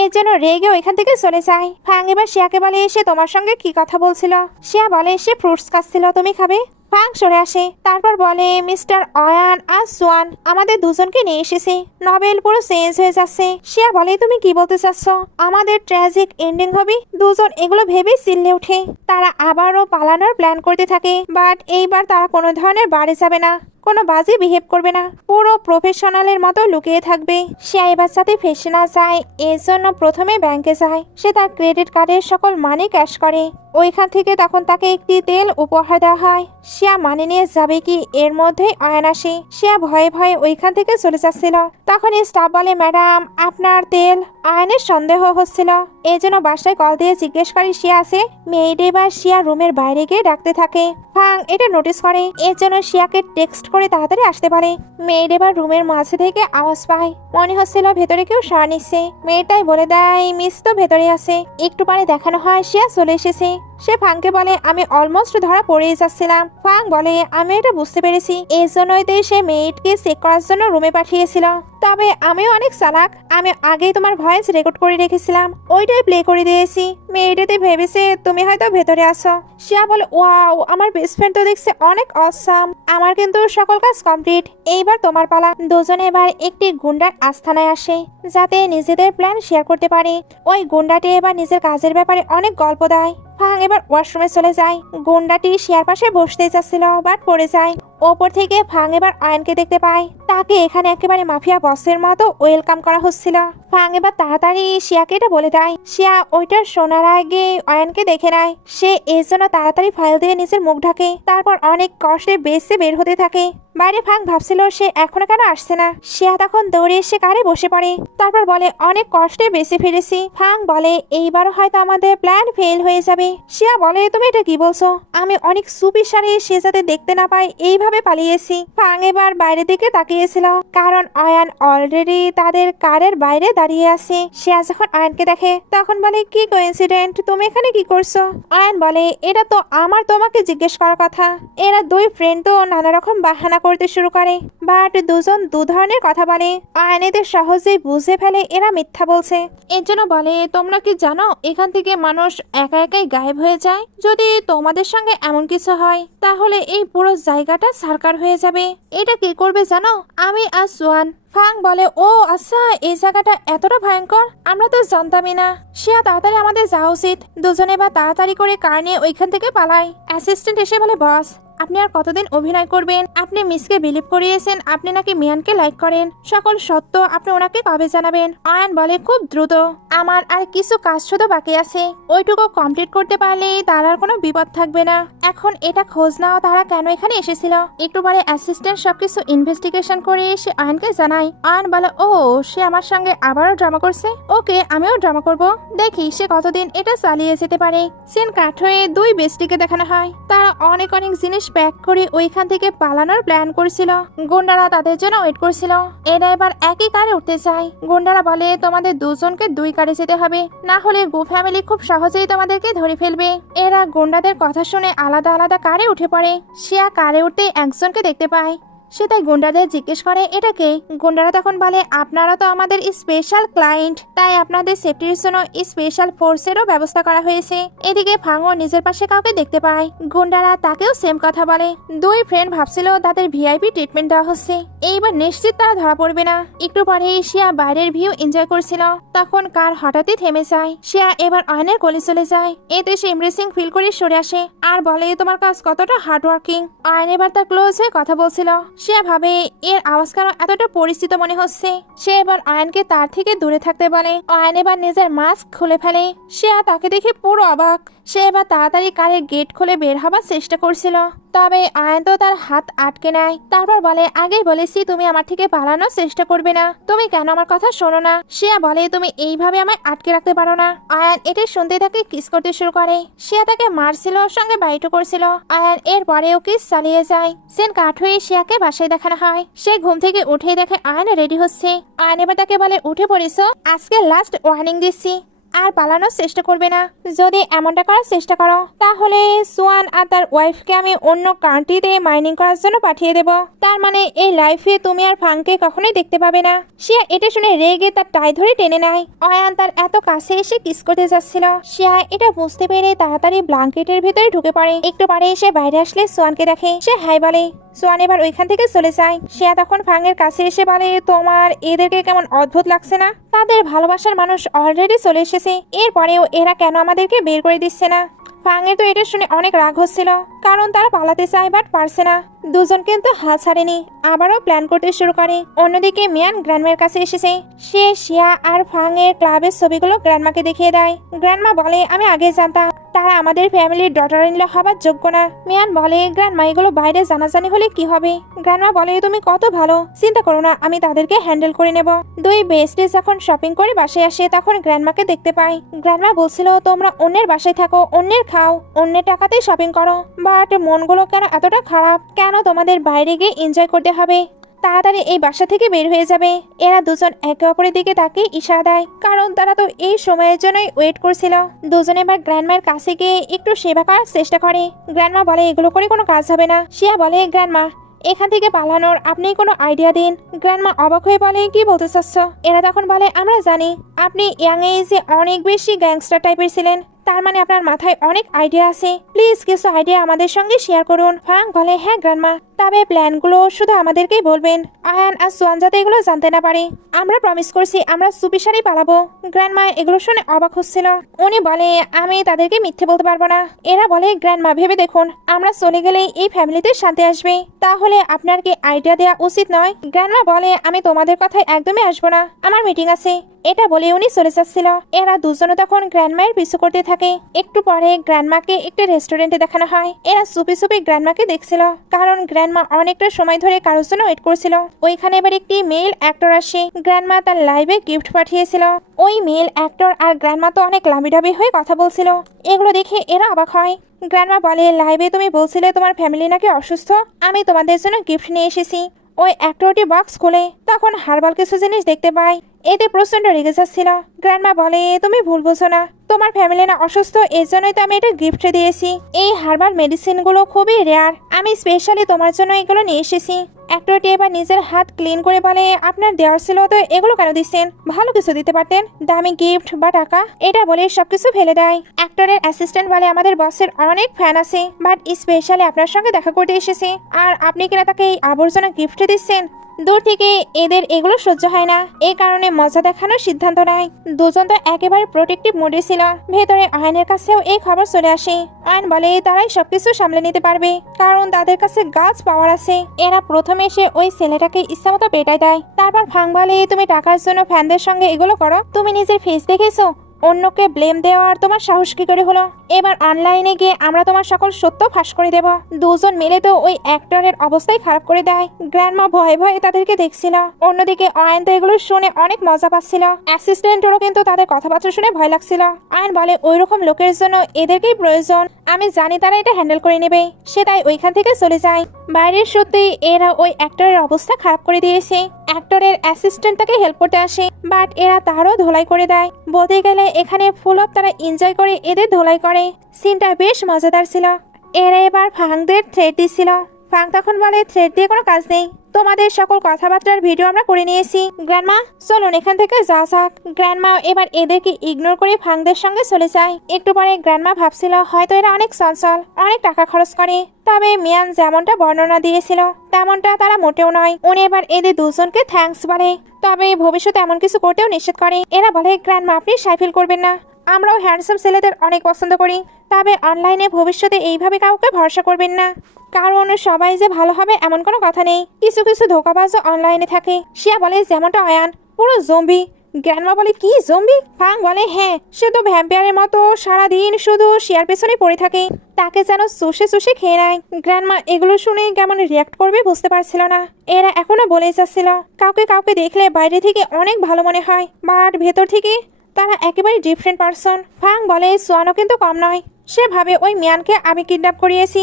এর জন্য রেগে ওইখান থেকে চলে যায়। ফাং এবার শিয়াকে বলে সে তোমার সঙ্গে কি কথা বলছিল? শিয়া বলে সে ফ্রুটস খাচ্ছিল, তুমি খাবে? ফাং সরে আসে, তারপর বলে মিস্টার অয়ান আর সোয়ান আমাদের দুজনকে নিয়ে এসেছে, নভেল পুরো চেঞ্জ হয়ে যাচ্ছে। শিয়া বলে তুমি কি বলতে চাচ্ছ, আমাদের ট্র্যাজিক এন্ডিং হবে? দুজন এগুলো ভেবে চিল্লে ওঠে। তারা আবারও পালানোর প্ল্যান করতে থাকে, বাট এইবার তারা কোনো ধরনের বাড়ি যাবে না, কোনো বাজে বিহেভ করবে না, পুরো প্রফেশনালের মতো লুকিয়ে থাকবে। সে এবার সাথে ফেসে না যায়, এর জন্য প্রথমে ব্যাংকে যায়। সে তার ক্রেডিট কার্ডের সকল মানি ক্যাশ করে। ওইখান থেকে তখন তাকে একটি তেল উপহার দেওয়া হয়। শিয়া মানি নিয়ে যাবে কি এর মধ্যেই অয়ন আসে। শিয়া ভয়ে ভয়ে ওইখান থেকে চলে যাচ্ছিল। তখন স্টাফ বলে ম্যাডাম আপনার তেল। আয়নের সন্দেহ হচ্ছিল, এই জন্য বাসায় কল দিয়ে জিজ্ঞেস করে শিয়া আছে। মেয়েড এবার শিয়া রুমের বাইরে গিয়ে ডাকতে থাকে। ফাং এটা নোটিস করে, এর জন্য শিয়াকে টেক্সট করে তাড়াতাড়ি আসতে পারে। মেয়েড এবার রুমের মাঝে থেকে আওয়াজ পায়, মনে হচ্ছিল ভেতরে কেউ শ্বাস নিচ্ছে। মেয়েটাই বলে দেয় মিস তো ভেতরে আছে। একটু পরে দেখানো হয় শিয়া চলে এসেছে। সে ফাংকে বলে আমি অলমোস্ট ধরা পড়েই যাচ্ছিলাম। ফাং বলে আমি এটা বুঝতে পেরেছি, এই জন্যই তো সে মেয়েটকে চেক করার জন্য রুমে পাঠিয়েছিল, তবে আমিও অনেক চালাক, আমি আগেই তোমার ভয়েস রেকর্ড করে রেখেছিলাম, ওইটাই প্লে করে দিয়েছি। মেয়েটাতে ভেবেছে তুমি হয়তো ভেতরে আসো। শিয়া বলে ওয়াও আমার বেস্ট ফ্রেন্ড তো দেখছে অনেক অসাম, আমার কিন্তু সকল কাজ কমপ্লিট, এইবার তোমার পালা। দুজনে এবার একটি গুন্ডার আস্থানায় আসে, যাতে নিজেদের প্ল্যান শেয়ার করতে পারে। ওই গুন্ডাটি এবার নিজের কাজের ব্যাপারে অনেক গল্প দেয়। ফাং এবার ওয়াশরুমে চলে যায়। গুন্ডাটি শিয়ার পাশে বসতে যাচ্ছিল, বাট পড়ে যায়। ওপর থেকে ফাং এবার আয়নকে দেখতে পায়, তাকে এখানে একেবারে মাফিয়া বসের মতো ওয়েলকাম করা হচ্ছিল। ফাং এবার তাড়াতাড়ি শিয়াকে এটা বলে দেয়। শিয়া ওইটা শোনার আগে আয়নকে দেখে নেয়। সে এর জন্য তাড়াতাড়ি ফাইল দিয়ে নিজের মুখ ঢাকে, তারপর অনেক কষ্টে বেসে বের হতে থাকে। বাইরে ফাং ভাবছিল সে এখনো কেন আসছে না। শিয়া তখন দৌড়ে এসে কারে বসে পড়ে, তারপর বলে অনেক কষ্টে বেঁচে ফিরেছি। ফাং বলে এইবার হয়তো আমাদের প্ল্যান ফেল হয়ে যাবে। শিয়া বলে তুমি এটা কি বলছো, আমি অনেক সুপিসারে সে যাতে দেখতে না পায় এইভাবে কিভাবে পালিয়েছি। ফাং এবার বাইরের দিকে তাকিয়েছিল, কারণ অয়ান অলরেডি তাদের কারের বাইরে দাঁড়িয়ে আছে। শিয়া যখন অয়ানকে দেখে তখন বলে, কি কোইন্সিডেন্ট, তুমি এখানে কি করছো? অয়ান বলে, এটা তো আমার তোমাকে জিজ্ঞেস করার কথা। এরা দুই ফ্রেন্ড তো নানা রকম বাহানা করতে শুরু করে, বাট দুজন দু ধরনের কথা বলে। অয়ান এদের সহজেই বুঝে ফেলে এরা মিথ্যা বলছে। এর জন্য বলে, তোমরা কি জানো এখান থেকে মানুষ একা একাই গায়েব হয়ে যায়? যদি তোমাদের সঙ্গে এমন কিছু হয় তাহলে এই পুরো জায়গাটা সার্কার হয়ে যাবে। এটা কি করবে জানো? আমি আর সোয়ান। ফাং বলে, ও আচ্ছা, এই জায়গাটা এতটা ভয়ঙ্কর, আমরা তো জানতামই না। শিয়া, তাড়াতাড়ি আমাদের যাওয়া উচিত। দুজনে বা তাড়াতাড়ি করে কার নিয়ে ওইখান থেকে পালাই। অ্যাসিস্ট্যান্ট এসে বলে, বস আপনি আর কতদিন অভিনয় করবেন? আপনি মিসকে বিলিভ করিয়েছেন আপনি নাকি মিয়ানকে লাইক করেন, সকল সত্য আপনি ওনাকে কবে জানাবেন? আয়ান বলে, খুব দ্রুত, আমার আর কিছু কাজ শুধু বাকি আছে, ওইটুকু কমপ্লিট করতে পারলেই তার আর কোনো বিপদ থাকবে না। এখন এটা খোঁজ নাও তারা কেন এখানে এসেছিল। একটু পরে অ্যাসিস্ট্যান্ট সবকিছু ইনভেস্টিগেশন করে সে আয়ানকে জানায়। আয়ান বলে, ও সে আমার সঙ্গে আবারও ড্রামা করছে, ওকে আমিও ড্রামা করব, দেখি সে কতদিন এটা চালিয়ে যেতে পারে। সিন কাট হয়ে দুই বেস্টিকে দেখানো হয়, তারা অনেক অনেক জিনিস প্যাক করে ওইখান থেকে পালানোর প্ল্যান করছিল। গুন্ডারা তাদের জন্য ওয়েট করছিল। এরা এবার একই কারে উঠতে চায়। গুন্ডারা বলে, তোমাদের দুজনকে দুই কারে যেতে হবে, না হলে গো ফ্যামিলি খুব সহজেই তোমাদেরকে ধরে ফেলবে। এরা গুন্ডাদের কথা শুনে আলাদা আলাদা কারে উঠে পড়ে। শিয়া কারে উঠতে একজনকে দেখতে পায়, সে তাই গুন্ডাদের জিজ্ঞেস করে, এটা কে? গুন্ডারা তখন বলে, আপনারা তো আমাদের স্পেশাল ক্লায়েন্ট, তাই আপনাদের সেফটির জন্য স্পেশাল ফোর্সেরও ব্যবস্থা করা হয়েছে। এদিকে ফাংও নিজের পাশে কাউকে দেখতে পায়। গুন্ডারা তাকেও সেম কথা বলে। দুই ফ্রেন্ড ভাবছিল তাদের ভিআইপি ট্রিটমেন্ট দেওয়া হচ্ছে, এইবার নিশ্চিত তারা ধরা পড়বে না। একটু পরে শিয়া বাইরের ভিউ এনজয় করছিল, তখন কার হঠাৎই থেমে যায়। শিয়া এবার অয়নের কোলে চলে যায়। এতে সে এমব্রেসিং ফিল করে সরে আসে আর বলে, তোমার কাজ কতটা হার্ড ওয়ার্কিং। অয়ন এবার তার ক্লোজ হয়ে কথা বলছিল। সে ভাবে এর আওয়াজ কেন এতটা পরিচিত মনে হচ্ছে। সে এবার আয়নকে তার থেকে দূরে থাকতে বলে। আয়ন এবার নিজের মাস্ক খুলে ফেলে। সে তাকে দেখে পুরো অবাক। সে এবার তাড়াতাড়ি কারের গেট খুলে বের হবার চেষ্টা করছিল, তবে আয়ন তো তার হাত আটকে নেয়। তারপর বলে, আগেই বলেছি তুমি আমার থেকে পালানোর চেষ্টা করবে না, তুমি কেন আমার কথা শোনো না? শিয়া বলে, তুমি এইভাবে আমায় আটকে রাখতে পারো না। আয়ান এটা শুনতে তাকে কিস করতে শুরু করে। শিয়া তাকে মারছিল, সঙ্গে বাইটও করছিল। আয়ান এর পরেও কিস চালিয়ে যায়। সেন কাঠ হয়ে শিয়াকে বাসায় দেখানো হয়। সে ঘুম থেকে উঠে দেখে আয়ান রেডি হচ্ছে। আয়ান এবার তাকে বলে, উঠে পড়েছো, আজকে লাস্ট ওয়ার্নিং দিচ্ছি, আর পালানোর চেষ্টা করবে না। যদি এমনটা করার চেষ্টা করো তাহলে সোয়ান আর তার ওয়াইফকে আমি অন্য কান্ট্রিতে মাইনিং করার জন্য পাঠিয়ে দেব। তার মানে এই লাইফে তুমি আর ফাংকে কখনোই দেখতে পাবে না। শিয়া এটা শুনে রেগে তার টাই ধরে টেনে নেয়। অয়ান তার এত কাছে এসে কিস করতে যাচ্ছিল। শিয়া এটা বুঝতে পেরে তাড়াতাড়ি ব্ল্যাঙ্কেটের ভেতরে ঢুকে পড়ে। একটু পরে এসে বাইরে আসলে সোয়ানকে দেখে। সে হাই বলে। সোয়ান এবার ওইখান থেকে চলে যায়। শিয়া তখন ফাংয়ের কাছে এসে বলে, তোমার এদেরকে কেমন অদ্ভুত লাগছে না? তাদের ভালোবাসার মানুষ অলরেডি চলে এসেছে, এরপরেও এরা কেন আমাদেরকে বের করে দিচ্ছে না? ফাংয়ের তো এটা শুনে অনেক রাগ হচ্ছিল, কারণ তারা পালাতে চায় বাট পারছে না। দুজন কিন্তু হাল ছাড়েনি, আবারও প্ল্যান করতে শুরু করে। অন্যদিকে মিয়ান গ্র্যান্ডমার কাছে এসেছে। সে শিয়া আর ফাংয়ের ক্লাবের ছবিগুলো গ্র্যান্ডমাকে দেখিয়ে দেয়। গ্র্যান্ডমা বলে, আমি আগে জানতাম তারা আমাদের ফ্যামিলির ডটার ইন ল হবার যোগ্য না। মিয়ান বলে, গ্র্যান্ডমা এগুলো বাইরে জানাজানি হলে কি হবে? গ্র্যান্ডমা বলে, তুমি কত ভালো, চিন্তা করো না, আমি তাদেরকে হ্যান্ডেল করে নেব। দুই বেস্টে যখন শপিং করে বাসায় আসে তখন গ্র্যান্ডমাকে দেখতে পাই। গ্র্যান্ডমা বলছিল, তোমরা অন্যের বাসায় থাকো, অন্যের খাও, অন্যের টাকাতেই শপিং করো, বাট মনগুলো কেন এতটা খারাপ? কেন তোমাদের বাইরে গিয়ে এনজয় করতে হবে? তাড়াতাড়ি এই বাসা থেকে বের হয়ে যাবে। এরা দুজন একে অপরের দিকে তাকে ইশারা দেয়, কারণ তারা তো এই সময়ের জন্যই ওয়েট করছিল। দুজনে এবার গ্র্যান্ডমার কাছে গিয়ে একটু সেবা করার চেষ্টা করে। গ্র্যান্ডমা বলে, এগুলো করে কোনো কাজ হবে না। শিয়া বলে, গ্র্যান্ডমা এখান থেকে পালানোর আপনি কোনো আইডিয়া দিন। গ্র্যান্ডমা অবাক হয়ে বলে, কি বলতে চাচ্ছ? এরা তখন বলে, আমরা জানি আপনি ইয়াং এজে অনেক বেশি গ্যাংস্টার টাইপের ছিলেন, তার মানে আপনার মাথায় অনেক আইডিয়া আছে, প্লিজ কিছু আইডিয়া আমাদের সঙ্গে শেয়ার করুন। ফাং বলে, হ্যাঁ গ্র্যান্ডমা, তবে প্ল্যানগুলো শুধু আমাদেরকেই বলবেন, আয়ান আর সোয়ান যাতে এগুলো জানতে না পারে। আমরা প্রমিস করছি আমরা চুপিসারি পালাবো। গ্র্যান্ডমা এগুলো শুনে অবাক হচ্ছিল। উনি বলে, আমি তাদেরকে মিথ্যে বলতে পারবো না। এরা বলে, গ্র্যান্ডমা ভেবে দেখুন, আমরা চলে গেলেই এই ফ্যামিলিতে শান্তি আসবে, তাহলে আপনার কি আইডিয়া দেওয়া উচিত নয়? গ্র্যান্ডমা বলে, আমি তোমাদের কথায় একদমই আসবো না, আমার মিটিং আছে। এটা বলে উনি চলে যাচ্ছিল। এরা দুজনে তখন গ্র্যান্ডমায়ের পিছু করতে থাকে। একটু পরে গ্র্যান্ডমাকে একটা রেস্টুরেন্টে দেখানো হয়। এরা চুপি চুপি গ্র্যান্ডমাকে দেখছিল, কারণ গ্র্যান্ডমা গ্র্যান্ডমা অনেকটা সময় ধরে কারোর জন্য ওয়েট করছিল। ওইখানে এবার একটি মেল অ্যাক্টর আসে। গ্র্যান্ডমা তার লাইভে গিফট পাঠিয়েছিল। ওই মেল অ্যাক্টর আর গ্র্যান্ডমা তো অনেক লামিডাবি হয়ে কথা বলছিল। এগুলো দেখে এরা অবাক হয়। গ্র্যান্ডমা বলে, লাইভে তুমি বলছিলে তোমার ফ্যামিলি নাকি অসুস্থ, আমি তোমাদের জন্য গিফট নিয়ে এসেছি। ওই অ্যাক্টরটি বক্স খোলে, তখন হার্বাল কিছু জিনিস দেখতে পায়। এতে প্রচন্ড রেগে যাচ্ছিল। গ্র্যান্ডমা বলে, তুমি ভুল বুঝো না, তোমার ফ্যামিলি না অসুস্থ, এর জন্যই তো আমি এটা গিফট দিয়েছি। এই হার্বাল মেডিসিনগুলো খুবই রেয়ার, আমি স্পেশালি তোমার জন্য এগুলো নিয়ে এসেছি। অ্যাক্টরটি এবার নিজের হাত ক্লিন করে বলে, আপনার দেওয়ার ছিল তো এগুলো কেন দিচ্ছেন, ভালো কিছু দিতে পারতেন, দামি গিফট বা টাকা। এটা বলে সবকিছু ফেলে দেয়। অ্যাক্টরের অ্যাসিস্ট্যান্ট বলে, আমাদের বসের অনেক ফ্যান আছে, বাট স্পেশালি আপনার সঙ্গে দেখা করতে এসেছে, আর আপনি কিনা তাকে এই আবর্জনা গিফট দিচ্ছেন। দূর থেকে এদের এগুলো সহ্য হয় না, এই কারণে মজা দেখানোর সিদ্ধান্ত নেয়। দুজন তো একেবারে প্রোটেক্টিভ মোডে ছিল। ভেতরে আয়নের কাছেও এই খবর চলে আসে। আয়ন বলে তারাই সবকিছু সামলে নিতে পারবে, কারণ তাদের কাছে গাছ পাওয়ার আছে। এরা প্রথমে এসে ওই ছেলেটাকে ইচ্ছামতো পেটাই দেয়। তারপর ভাং বলে, তুমি টাকার জন্য ফ্যানদের সঙ্গে এগুলো করো, তুমি নিজের ফেস দেখেছো, অন্যকে ব্লেম দেওয়ার তোমার সাহস কি করে হলো? এবার অনলাইনে গিয়ে আমরা তোমার সকল সত্য ফাঁস করে দেব। দুজন মিলে তো ওই অ্যাক্টরের অবস্থাই খারাপ করে দেয়। গ্র্যান্ডমা ভয়ে ভয়ে তাদেরকে দেখছিল। অন্যদিকে আয়ন তো এগুলো শুনে অনেক মজা পাচ্ছিল। অ্যাসিস্ট্যান্টেরও কিন্তু তাদের কথাবার্তা শুনে ভয় লাগছিল। আয়ন বলে, ওইরকম লোকের জন্য এদেরকেই প্রয়োজন, আমি জানি তারা এটা হ্যান্ডেল করে নেবে। সে তাই ওইখান থেকে চলে যায়। বাইরের সত্যি এরা ওই অ্যাক্টরের অবস্থা খারাপ করে দিয়েছে। অ্যাক্টরের অ্যাসিস্ট্যান্ট তাকে হেল্প করতে আসে, বাট এরা তারও ধোলাই করে দেয়। বলতে গেলে এখানে ফুল অফ তারা এনজয় করে এদের ধোলাই করে। সিনটা বেশ মজাদার ছিল। এরা এবার ফাংদের থ্রেড দিচ্ছিল। ফাং তখন বলে, থ্রেড দিয়ে কোনো কাজ নেই, তোমাদের সকল কথাবার্তার ভিডিও আমরা করে নিয়েছি। গ্র্যান্ডমা চলুন এখান থেকে যাওয়া যাক। গ্র্যান্ডমা এবার এদেরকে ইগনোর করে ফাংদের সঙ্গে চলে যায়। একটু পরে গ্র্যান্ডমা ভাবছিল হয়তো এরা অনেক চঞ্চল, অনেক টাকা খরচ করে, তবে মিয়ান যেমনটা বর্ণনা দিয়েছিল তেমনটা তারা মোটেও নয়। উনি এবার এদের দুজনকে থ্যাঙ্কস বলে, তবে ভবিষ্যতে এমন কিছু করতেও নিষেধ করে। এরা বলে, গ্র্যান্ডমা আপনি সাই ফিল করবেন না, আমরাও হ্যান্ডসাম ছেলেদের অনেক পছন্দ করি, তবে অনলাইনে ভবিষ্যতে এইভাবে কাউকে ভরসা করবেন না, কারণ সবাই যে ভালো হবে এমন কোনো কথা নেই, কিছু কিছু ধোকাবাজও অনলাইনে থাকে। শিয়া বলে, যেমনটা আয়ান পুরো জম্বি। গ্র্যান্ডমা বলে, কি জম্বি? ফাং বলে, হ্যাঁ, সে তো ভ্যাম্পায়ারের মতো সারাদিন শুধু শিয়ার পেছনে পড়ে থাকে, তাকে যেন চুষে চুষে খেয়ে নেয়। গ্র্যান্ডমা এগুলো শুনে কেমন রিয়াক্ট করবে বুঝতে পারছিল না। এরা এখনো বলে যাচ্ছিল, কাউকে কাউকে দেখলে বাইরে থেকে অনেক ভালো মনে হয়, বাট ভেতর থেকে তারা একেবারে ডিফারেন্ট পারসন। ফাং বলে, সোয়ানো কিন্তু কম নয়, সে ভাবে ওই মিয়ানকে আমি কিডন্যাপ করিয়েছি,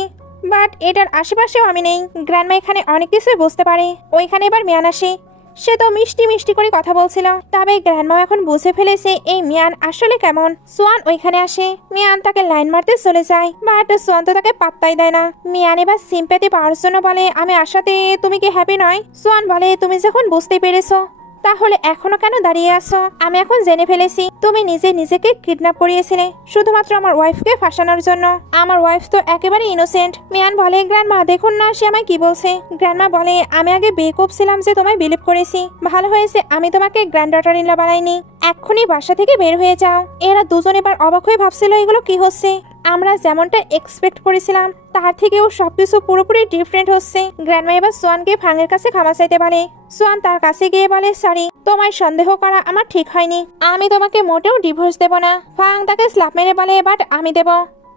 বাট এটার আশেপাশেও আমি নেই। গ্র্যান্ডমা এখানে অনেক কিছুই বুঝতে পারে। ওইখানে এবার মিয়ান আসে। সে তো মিষ্টি মিষ্টি করে কথা বলছিল, তবে গ্র্যান্ডমা এখন বুঝে ফেলেছে এই মিয়ান আসলে কেমন। সোয়ান ওইখানে আসে। মিয়ান তাকে লাইন মারতে চলে যায়, বাট সোয়ান তো তাকে পাত্তাই দেয় না। মিয়ান এবার সিম্প্যাথি পাওয়ার জন্য বলে, আমি আসাতে তুমি কি হ্যাপি নয়? সোয়ান বলে, তুমি যখন বুঝতে পেরেছো তাহলে এখনো কেন দাঁড়িয়ে আছো? আমি এখন জেনে ফেলেছি তুমি নিজেকে কিডন্যাপ করিয়েছিলে শুধুমাত্র আমার ওয়াইফকে ফাঁসানোর জন্য। আমার ওয়াইফ তো একেবারে ইনোসেন্ট। মিয়ান বলে, গ্র্যান্ডমা দেখুন না সে আমায় কি বলছে। গ্র্যান্ডমা বলে, আমি আগে বেকুব ছিলাম যে তোমায় বিলিভ করেছি, ভালো হয়েছে আমি তোমাকে গ্র্যান্ড ডটার ইন ল বানাইনি। এক্ষুনি বাসা থেকে বের হয়ে যাও। এরা দুজন এবার অবাক হয়ে ভাবছিল এগুলো কি হচ্ছে। আমরা যেমনটা এক্সপেক্ট করেছিলাম তার থেকেও সবকিছু পুরোপুরি ডিফারেন্ট হচ্ছে। গ্র্যান্ডমা এবার সোয়ানকে ফাংয়ের কাছে ক্ষমা চাইতে বলে। সোয়ান তার কাছে গিয়ে বলে, সরি, তোমায় সন্দেহ করা আমার ঠিক হয়নি, আমি তোমাকে মোটেও ডিভোর্স দেব না। ফাং তাকে স্ল্যাপ মেরে বলে, বাট আমি দেব,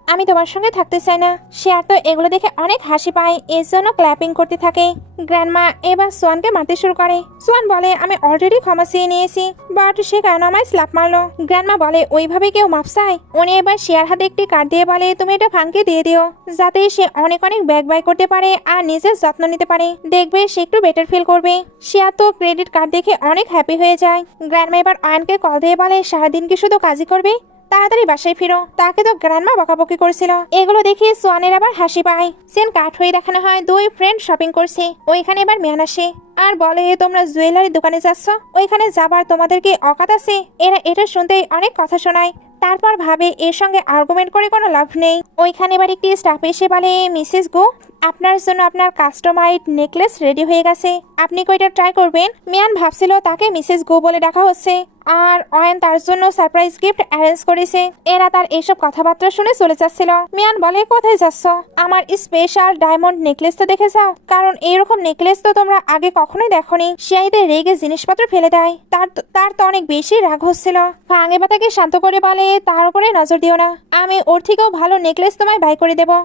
আমি তোমার সঙ্গে থাকতে চাই না। সে আর তো এগুলো দেখে অনেক হাসি পায়, এর জন্য ক্ল্যাপিং করতে থাকে। গ্র্যান্ডমা এবার সোয়ানকে মারতে শুরু করে। সোয়ান বলে, আমি অলরেডি ক্ষমা চেয়ে নিয়েছি, বাট সে কেন আমায় স্ল্যাপ মারলো? গ্র্যান্ডমা বলে, ওইভাবে কেউ মাপ চায়? উনি এবার শেয়ার হাতে একটি কার্ড দিয়ে বলে, তুমি এটা ফাংকে দিয়ে দিও, যাতে সে অনেক অনেক ব্যাগ বাই করতে পারে আর নিজের যত্ন নিতে পারে, দেখবে সে একটু বেটার ফিল করবে। শেয়ার তো ক্রেডিট কার্ড দেখে অনেক হ্যাপি হয়ে যায়। গ্র্যান্ডমা এবার আয়নকে কল দিয়ে বলে, সারাদিন কি শুধু কাজই করবে, তাড়াতাড়ি বাসায় ফিরো। তাকে তো গ্র্যান্ডমা বকাবকি করছিল। এগুলো দেখে সোয়ানের আবার হাসি পায়। সেন কাট হয়ে দেখানো হয় দুই ফ্রেন্ড শপিং করছে। ওইখানে এবার মিয়ান আসে আর বলে, তোমরা জুয়েলারি দোকানে যাচ্ছ, ওইখানে যাবার তোমাদের কি অকাত আছে? এরা এটা শুনতেই অনেক কথা শোনায়। তারপর ভাবে এর সঙ্গে আর্গুমেন্ট করে কোনো লাভ নেই। ওইখানে এবার একটি স্টাফ এসে বলে, মিসেস গো, আপনার জন্য আপনার কাস্টমাইড নেকলেস রেডি হয়ে গেছে, আপনি কয়টা ট্রাই করবেন? মিয়ান ভাবছিল তাকে মিসেস গো বলে ডাকা হচ্ছে, আর অয়ন তার জন্য সারপ্রাইজ গিফট অ্যারেঞ্জ করেছে। এরা তার এইসব কথাবার্তা শুনে চলে যাচ্ছিল। মিয়ান বলে, কোথায় যাচ্ছ? আমার স্পেশাল ডায়মন্ড নেকলেস তো দেখে যাও, কারণ এইরকম নেকলেস তো তোমরা আগে কখনোই দেখোনি। শিয়াইতে রেগে জিনিসপত্র ফেলে দেয়। তার তো অনেক বেশি রাগ হচ্ছিল। ফাঙে বা তাকে শান্ত করে বলে, তার উপরে নজর দিও না, আমি ওর থেকেও ভালো নেকলেস তোমায় বাই করে দেবো।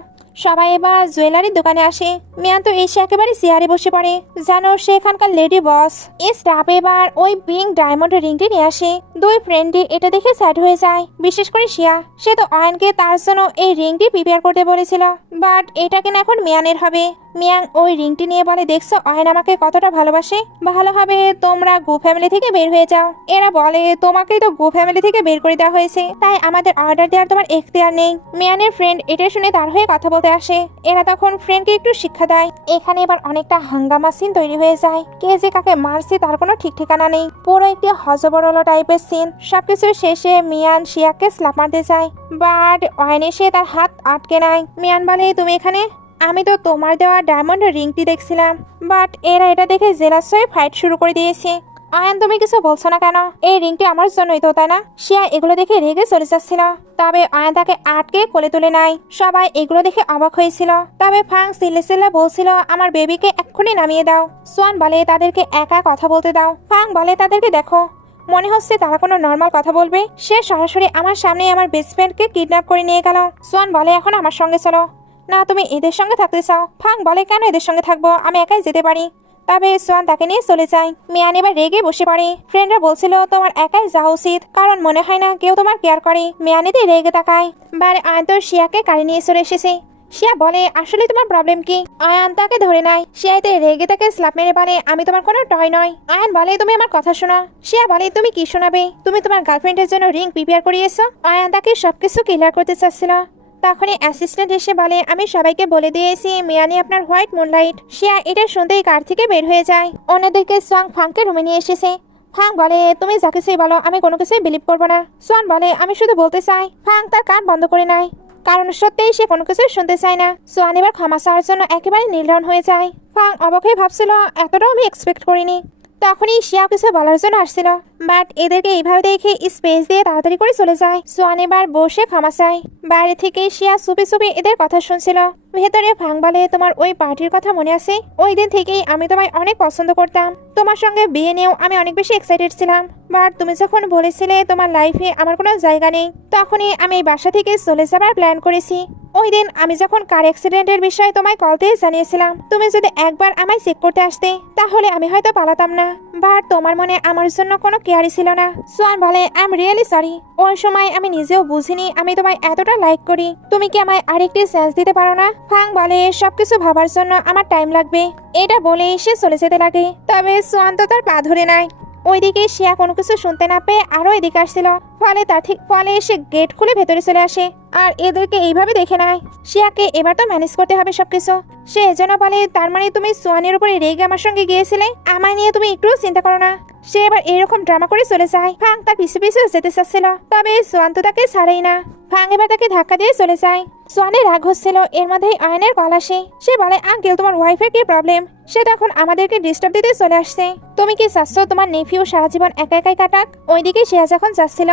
সবাই এবার জুয়েলারির দোকানে আসে। মিয়ান তো এসে একেবারে চেয়ারে বসে পড়ে, যেন সে এখানকার লেডি বস। এই স্টাফ এবার ওই পিঙ্ক ডায়মন্ড রিংটি নিয়ে আসে। দুই ফ্রেন্ডই এটা দেখে স্যাড হয়ে যায়, বিশেষ করে শিয়া। সে তো অয়নকে তার জন্য এই রিংটি প্রিপেয়ার করতে বলেছিল, বাট এটা কিনা এখন মিয়ানের হবে। মিয়াং ওই রিংটি নিয়ে বলে, দেখছো অয়ন আমাকে কতটা ভালোবাসে, ভালো হবে তোমরা গো ফ্যামিলি থেকে বের হয়ে যাও। এরা বলে, তোমাকেই তো গো ফ্যামিলি থেকে বের করে দেওয়া হয়েছে, তাই আমাদের অর্ডার দেওয়ার তোমার এখতিয়ার নেই। মিয়ানের ফ্রেন্ড এটা শুনে তার হয়ে কথা বলতে আসে। এরা তখন ফ্রেন্ডকে একটু শিক্ষা দেয়। এখানে এবার অনেকটা হাঙ্গামা সিন তৈরি হয়ে যায়। কে যে কাকে মারছে তার কোনো ঠিক ঠিকানা নেই। পুরো একটি হজবরল টাইপের সিন। সবকিছু শেষে মিয়ান শিয়াকে স্ল্যাপ মারতে যায়, বাট অয়ন এসে তার হাত আটকে নেয়। মিয়ান বলে, তুমি এখানে? আমি তো তোমার দেওয়া ডায়মন্ড রিংটি দেখছিলাম। বাট এরা এটা দেখে জেলাস হয়ে ফাইট শুরু করে দিয়েছে। আয়ান, তুমি কিছু বলছো না কেন? এই রিংটি আমার জন্যই তো, তাই না? শিয়া এগুলো দেখে রেগে চলে যাচ্ছিল, তবে আয়ান তাকে আটকে কোলে তুলে নেয়। সবাই এগুলো দেখে অবাক হয়েছিল, তবে ফাং সিলে বলছিল, আমার বেবিকে এক্ষুনি নামিয়ে দাও। সোয়ান বলে, তাদেরকে একা কথা বলতে দাও। ফাং বলে, তাদেরকে দেখো, মনে হচ্ছে তারা কোনো নর্মাল কথা বলবে। সে সরাসরি আমার সামনে আমার বেস্ট ফ্রেন্ডকে কিডন্যাপ করে নিয়ে গেল। সোয়ান বলে, এখন আমার সঙ্গে চলো। না, তুমি এদের সঙ্গে থাকতে চাও? ফাং বলে, কেন এদের সঙ্গে থাকবো, আমি একাই যেতে পারি। তবে সোয়ান তাকে নিয়ে চলে যায়। মিয়ান এবার রেগে বসে পড়ে। ফ্রেন্ডরা বলছিল, তোমার একাই যাওয়া উচিত, কারণ মনে হয় না কেউ তোমার কেয়ার করে। মিয়ানিতে রেগে তাকায়। বারে আয়ান তো শিয়াকে গাড়ি নিয়ে চলে এসেছে। শিয়া বলে, আসলে তোমার প্রবলেম কি? আয়ান তাকে ধরে নেয়। শিয়াতে রেগে তাকে স্ল্যাপ মেরে বলে, আমি তোমার কোনো টয় নয়। আয়ান বলে, তুমি আমার কথা শোনো। শিয়া বলে, তুমি কি শোনাবে? তুমি তোমার গার্লফ্রেন্ডের জন্য রিং প্রিপেয়ার করিয়েছো। আয়ান তাকে সবকিছু ক্লিয়ার করতে চাচ্ছিল। তখনই অ্যাসিস্ট্যান্ট এসে বলে, আমি সবাইকে বলে দিয়েছি মিয়ানি আপনার হোয়াইট মুনলাইট। শিয়া এটা শুনতেই কার থেকে বের হয়ে যায়। অন্যদিকে সোয়াং ফাংকে রুমে নিয়ে এসেছে। ফাং বলে, তুমি যা কিছুই বলো আমি কোনো কিছুই বিলিভ করবো না। সোয়ান বলে, আমি শুধু বলতে চাই। ফাং তার কান বন্ধ করে নেয়, কারণ সত্যিই সে কোনো কিছুই শুনতে চায় না। সোয়ান এবার ক্ষমা চাওয়ার জন্য একেবারে নির্লন হয়ে যায়। ফাং অবাক হয়ে ভাবছিল, এতটাও আমি এক্সপেক্ট করিনি। তখনই শিয়া কিছু বলার জন্য আসছিল, বাট এদেরকে এইভাবে দেখে স্পেস দিয়ে তাড়াতাড়ি করে চলে যায়। সোয়ান এবার বসে ক্ষমা চায়। বাইরে থেকে শিয়া চুপি চুপি এদের কথা শুনছিল। ভেতরে ফাং বলে, তোমার ওই পার্টির কথা মনে আছে? ওই দিন থেকেই আমি তোমায় অনেক পছন্দ করতাম। তোমার সঙ্গে বিয়ে নিয়েও আমি অনেক বেশি এক্সাইটেড ছিলাম, বাট তুমি যখন বলেছিলে তোমার লাইফে আমার কোনো জায়গা নেই, তখনই আমি এই বাসা থেকে চলে যাবার প্ল্যান করেছি। ওই দিন আমি যখন কার অ্যাক্সিডেন্টের বিষয়ে তোমায় কল দিয়ে জানিয়েছিলাম, তুমি যদি একবার আমায় চেক করতে আসতে তাহলে আমি হয়তো পালাতাম না, বাট তোমার মনে আমার জন্য কোনো কেয়ারই ছিল না। সোয়ান বলে, আই এম রিয়েলি সরি। ওই সময় আমি নিজেও বুঝিনি আমি তোমায় এতটা লাইক করি। তুমি কি আমায় আরেকটি চান্স দিতে পারো না? ফাং বলে, সবকিছু ভাবার জন্য আমার টাইম লাগবে। এটা বলে সে চলে যেতে লাগে। তবে সোয়ান তো তার পা ধরে নেয়। ওইদিকে শিয়া কোনো কিছু শুনতে না পেয়ে আরো এদিকে আসছিল, ফলে তার ঠিক ফলে এসে গেট খুলে ভেতরে চলে আসে আর এদেরকে এইভাবে দেখে নেয়। শিয়াকে এবার তো ম্যানেজ করতে হবে সবকিছু। সে এজন্য বলে, তার মানে তুমি সোয়ানের উপরে রেগে আমার সঙ্গে গিয়েছিলে, আমায় নিয়ে তুমি একটুও চিন্তা করো না। সে এবার এরকম ড্রামা করে চলে যায়। ফাং তার পিছু পিছু যেতে চাচ্ছিল, তবে সোয়ান তো তাকে ছাড়েই না। ফাং এবার তাকে ধাক্কা দিয়ে চলে যায়। সোয়ানের রাগ হচ্ছিল, এর মধ্যেই আয়নের কল আসে। সে বলে, আঙ্কেল তোমার ওয়াইফের কি প্রবলেম? সে তখন আমাদেরকে ডিস্টার্ব দিতে চলে আসছে। তুমি কি চাচ্ছ তোমার নেফিউ সারা জীবন একা একাই কাটাক? ওইদিকে সে যখন যাচ্ছিল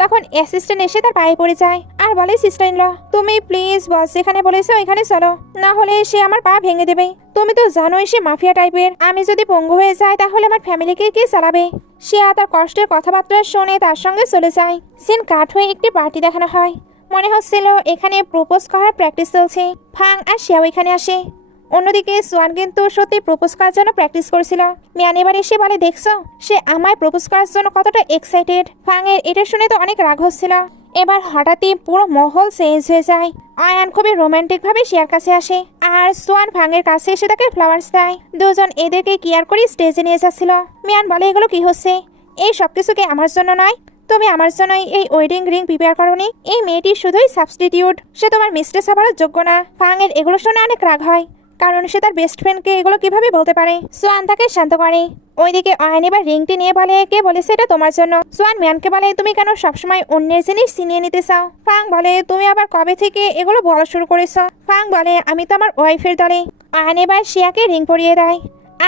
তখন অ্যাসিস্ট্যান্ট এসে তার পায়ে পড়ে যায় আর বলে, সিস্টার ইন ল, তুমি প্লিজ বস যেখানে বলেছো ওইখানে চলো, না হলে সে আমার পা ভেঙে দেবে। তুমি তো জানোই সে মাফিয়া টাইপের, আমি যদি পঙ্গু হয়ে যাই তাহলে আমার ফ্যামিলিকে কে চালাবে? সে তার কষ্টের কথাবার্তা শুনে তার সঙ্গে চলে যায়। সিন কাট হয়ে একটি পার্টি দেখানো হয়। মনে হচ্ছিল এখানে প্রপোজ করার প্র্যাকটিস চলছে। ফাং আর শিয়াও এখানে আসে। অন্যদিকে সোয়ান কিন্তু সত্যি প্রপোজ করার জন্য প্র্যাকটিস করছিল। মিয়ান এবার এসে বলে, দেখছো সে আমায় প্রপোজ করার জন্য কতটা এক্সাইটেড। ফাং এর এটা শুনে তো অনেক রাগ হচ্ছিল। এবার হঠাৎই পুরো মহল চেঞ্জ হয়ে যায়। আয়ান খুবই রোমান্টিক ভাবে শিয়ার কাছে আসে আর সোয়ান ফাংয়ের কাছে এসে তাকে ফ্লাওয়ার্স দেয়। দুজন এদেরকে কেয়ার করে স্টেজে নিয়ে যাচ্ছিল। মিয়ান বলে, এগুলো কি হচ্ছে? এই সবকিছু কি আমার জন্য নয়? তুমি আমার জন্যই এই ওয়েডিং রিং প্রিপেয়ার করোনি? এই মেয়েটি শুধুই সাবস্টিটিউট, সে তোমার মিস্ট্রেস হবার যোগ্য না। ফাংয়ের এগুলো শুনে অনেক রাগ হয়, কারণ সে তার বেস্ট ফ্রেন্ডকে এগুলো কিভাবে বলতে পারে। সোয়ান তাকে শান্ত করে। ওইদিকে আয়ন এবার রিংটি নিয়ে বলে, কে বলেছে এটা তোমার জন্য? সোয়ান মিয়ানকে বলে, তুমি কেন সবসময় অন্যের জিনিস ছিনিয়ে নিতে চাও? ফাং বলে, তুমি আবার কবে থেকে এগুলো বলা শুরু করেছো? ফাং বলে, আমি তো আমার ওয়াইফের দলে। আয়ন এবার শিয়াকে রিং পরিয়ে দেয়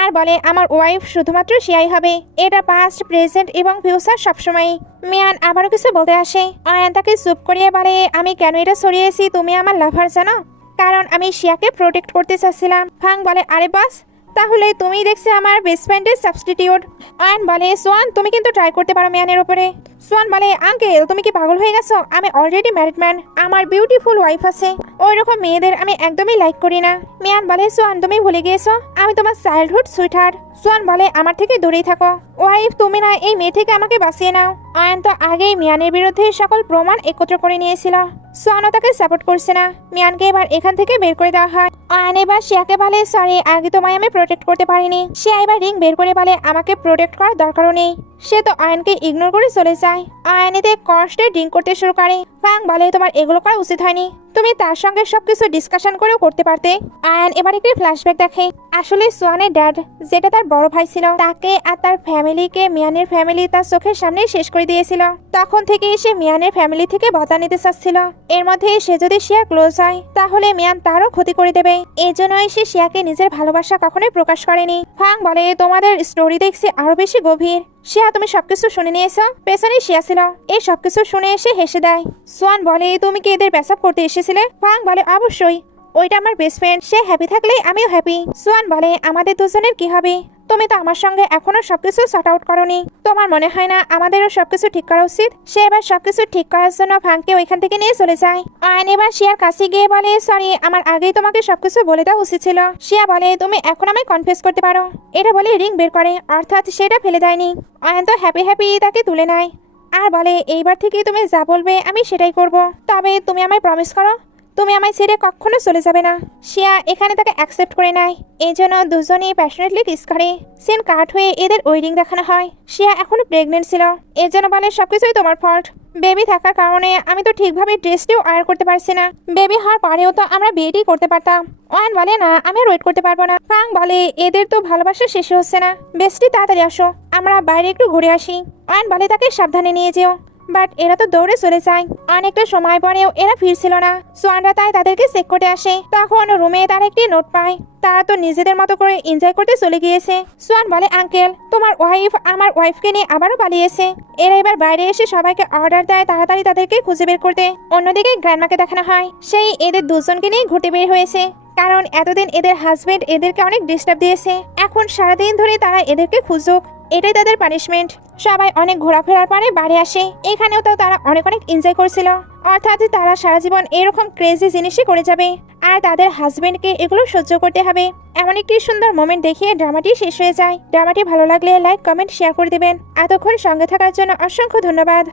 আর বলে, আমার ওয়াইফ শুধুমাত্র শিয়াই হবে, এটা পাস্ট প্রেজেন্ট এবং ফিউচার সবসময়ই। মিয়ান আবারও কিছু বলতে আসে। আয়ান তাকে চুপ করিয়ে বলে, আমি কেন এটা সরিয়েছি তুমি আমার লাভার জানো? কারণ আমি শিয়াকে প্রোটেক্ট করতে চাচ্ছিলাম। ফাং বলে, আরে বাস, তাহলে তুমি দেখছি আমার বেস্ট ফ্রেন্ডের সাবস্টিটিউট। আয়ন বলে, সোয়ান তুমি কিন্তু ট্রাই করতে পারো মিয়ানের উপরে। সোয়ান বলে আঙ্কেল তুমি কি পাগল হয়ে গেছো? আমি অলরেডি ম্যারিড ম্যান, আমার বিউটিফুল ওয়াইফ আছে। ওই রকম মেয়েদের আমি একদমই লাইক করি না। মিয়ান বলে সোয়ান তুমি ভুলে গিয়েছো আমি তোমার চাইল্ডহুড সুইটহার্ট। সোয়ান বলে আমার থেকে দূরেই থাকো ওয়াইফ, তুমি না এই মেয়ে থেকে আমাকে বাঁচিয়ে নাও। আয়ন তো আগেই মিয়ানের বিরুদ্ধে সকল প্রমাণ একত্র করে নিয়েছিল। সোয়ানও তাকে সাপোর্ট করছে না। মিয়ানকে এবার এখান থেকে বের করে দেওয়া হয়। আয়ন এবার শিয়াকে বলে সরি আগে তোমায় আমি প্রোটেক্ট করতে পারিনি। শিয়া এবার রিং বের করে বলে আমাকে প্রোটেক্ট করার দরকারও নেই। সে তো আয়নকে ইগনোর করে চলে যায়। আয়ন এতে কষ্টে ড্রিঙ্ক করতে শুরু করে। ফাং বলে তোমার এগুলো করা উচিত হয়নি, তুমি তার সঙ্গে সবকিছু ডিসকাশন করেও করতে পারতে। আয়ন এবার একটি ফ্ল্যাশব্যাক দেখে। আসলে সোয়ানের ড্যাড, যেটা তার বড় ভাই ছিল, তাকে আর তার ফ্যামিলিকে মিয়ানের ফ্যামিলি তার চোখের সামনে শেষ করে দিয়েছিল। তখন থেকে সে মিয়ানের ফ্যামিলি থেকে বদলা নিতে চাচ্ছিল। এর মধ্যে সে যদি শিয়া ক্লোজ হয় তাহলে মিয়ান তারও ক্ষতি করে দেবে। এই জন্যই সে শিয়াকে নিজের ভালোবাসা কখনোই প্রকাশ করেনি। ফাং বলে তোমাদের স্টোরি দেখছি আরো বেশি গভীর। শিয়া তুমি সবকিছু শুনে নিয়েছো? পেছনে শিয়া ছিল। এই সবকিছু শুনে এসে হেসে দেয়। সোয়ান বলে তুমি কি এদের পেশাব করতে এসেছিলে? ফাং বলে অবশ্যই, ওইটা আমার বেস্ট ফ্রেন্ড, সে হ্যাপি থাকলে আমিও হ্যাপি। সোয়ান বলে আমাদের দুজনের কি হবে? তুমি তো আমার সঙ্গে এখনো সবকিছু সর্ট আউট করোনি, তোমার মনে হয় না আমাদেরও সবকিছু ঠিক করা উচিত? সে এবার সবকিছু ঠিক করার জন্য ফাংকে ওইখান থেকে নিয়ে চলে যায়। আয়ন এবার শিয়ার কাছে গিয়ে বলে সরি আমার আগেই তোমাকে সবকিছু বলে দেওয়া উচিত ছিল। শিয়া বলে তুমি এখন আমায় কনফেস করতে পারো। এটা বলে রিং বের করে, অর্থাৎ সেটা ফেলে দেয়নি। আয়ন তো হ্যাপি হ্যাপি তাকে তুলে নেয় আর বলে এইবার থেকে তুমি যা বলবে আমি সেটাই করব, তবে তুমি আমায় প্রমিস করো তুমি আমায় ছেড়ে কখনো চলে যাবে না। শিয়া এখানে তাকে অ্যাকসেপ্ট করে নেয়। এই জন্য দুজনেই প্যাশনেটলি কিস করে। সিন কাট হয়ে এদের ওয়েডিং দেখানো হয়। শিয়া এখনো প্রেগনেন্ট ছিল। এর জন্য বলে সবকিছুই তোমার ফল্ট। বেবি থাকার কারণে আমি তো ঠিকভাবে ড্রেসটিও আয়ার করতে পারছি না। বেবি হওয়ার পরেও তো আমরা বিয়েটি করতে পারতাম। ওয়ান বলে না আমি আর ওয়েট করতে পারবো না। ফাং বলে এদের তো ভালোবাসা শেষ হচ্ছে না, বেশটি তাড়াতাড়ি আসো আমরা বাইরে একটু ঘুরে আসি। ওয়ান বলে তাকে সাবধানে নিয়ে যেও। বাট এরা তো দৌড়ে চলে যায়। অনেকটা সময় পরেও এরা ফিরছিল না। সোয়ানরা তাই তাদেরকে চেক করতে আসে। তখন রুমে তারা একটি নোট পায়। তারা তো নিজেদের মতো করে এনজয় করতে চলে গিয়েছে। সোয়ান বলে আঙ্কেল তোমার ওয়াইফ আমার ওয়াইফকে নিয়ে আবারও পালিয়েছে। এরা এবার বাইরে এসে সবাইকে অর্ডার দেয় তাড়াতাড়ি তাদেরকে খুঁজে বের করতে। অন্যদিকে গ্র্যান্ডমাকে দেখানো হয় সেই এদের দুজনকে নিয়ে ঘুরতে বের হয়েছে, কারণ এতদিন এদের হাজবেন্ড এদেরকে অনেক ডিস্টার্ব দিয়েছে। এখন সারাদিন ধরে তারা এদেরকে খুঁজুক, এটাই তাদের পানিশমেন্ট। সবাই অনেক ঘোরাফেরার পরে বাড়ি আসে। এখানেও তো তারা অনেক এনজয় করছিল, অর্থাৎ তারা সারা জীবন এরকম ক্রেজি জিনিসই করে যাবে আর তাদের হাজবেন্ডকে এগুলো সহ্য করতে হবে। এমন একটি সুন্দর মোমেন্ট দেখিয়ে ড্রামাটি শেষ হয়ে যায়। ড্রামাটি ভালো লাগলে লাইক কমেন্ট শেয়ার করে দেবেন। এতক্ষণ সঙ্গে থাকার জন্য অসংখ্য ধন্যবাদ।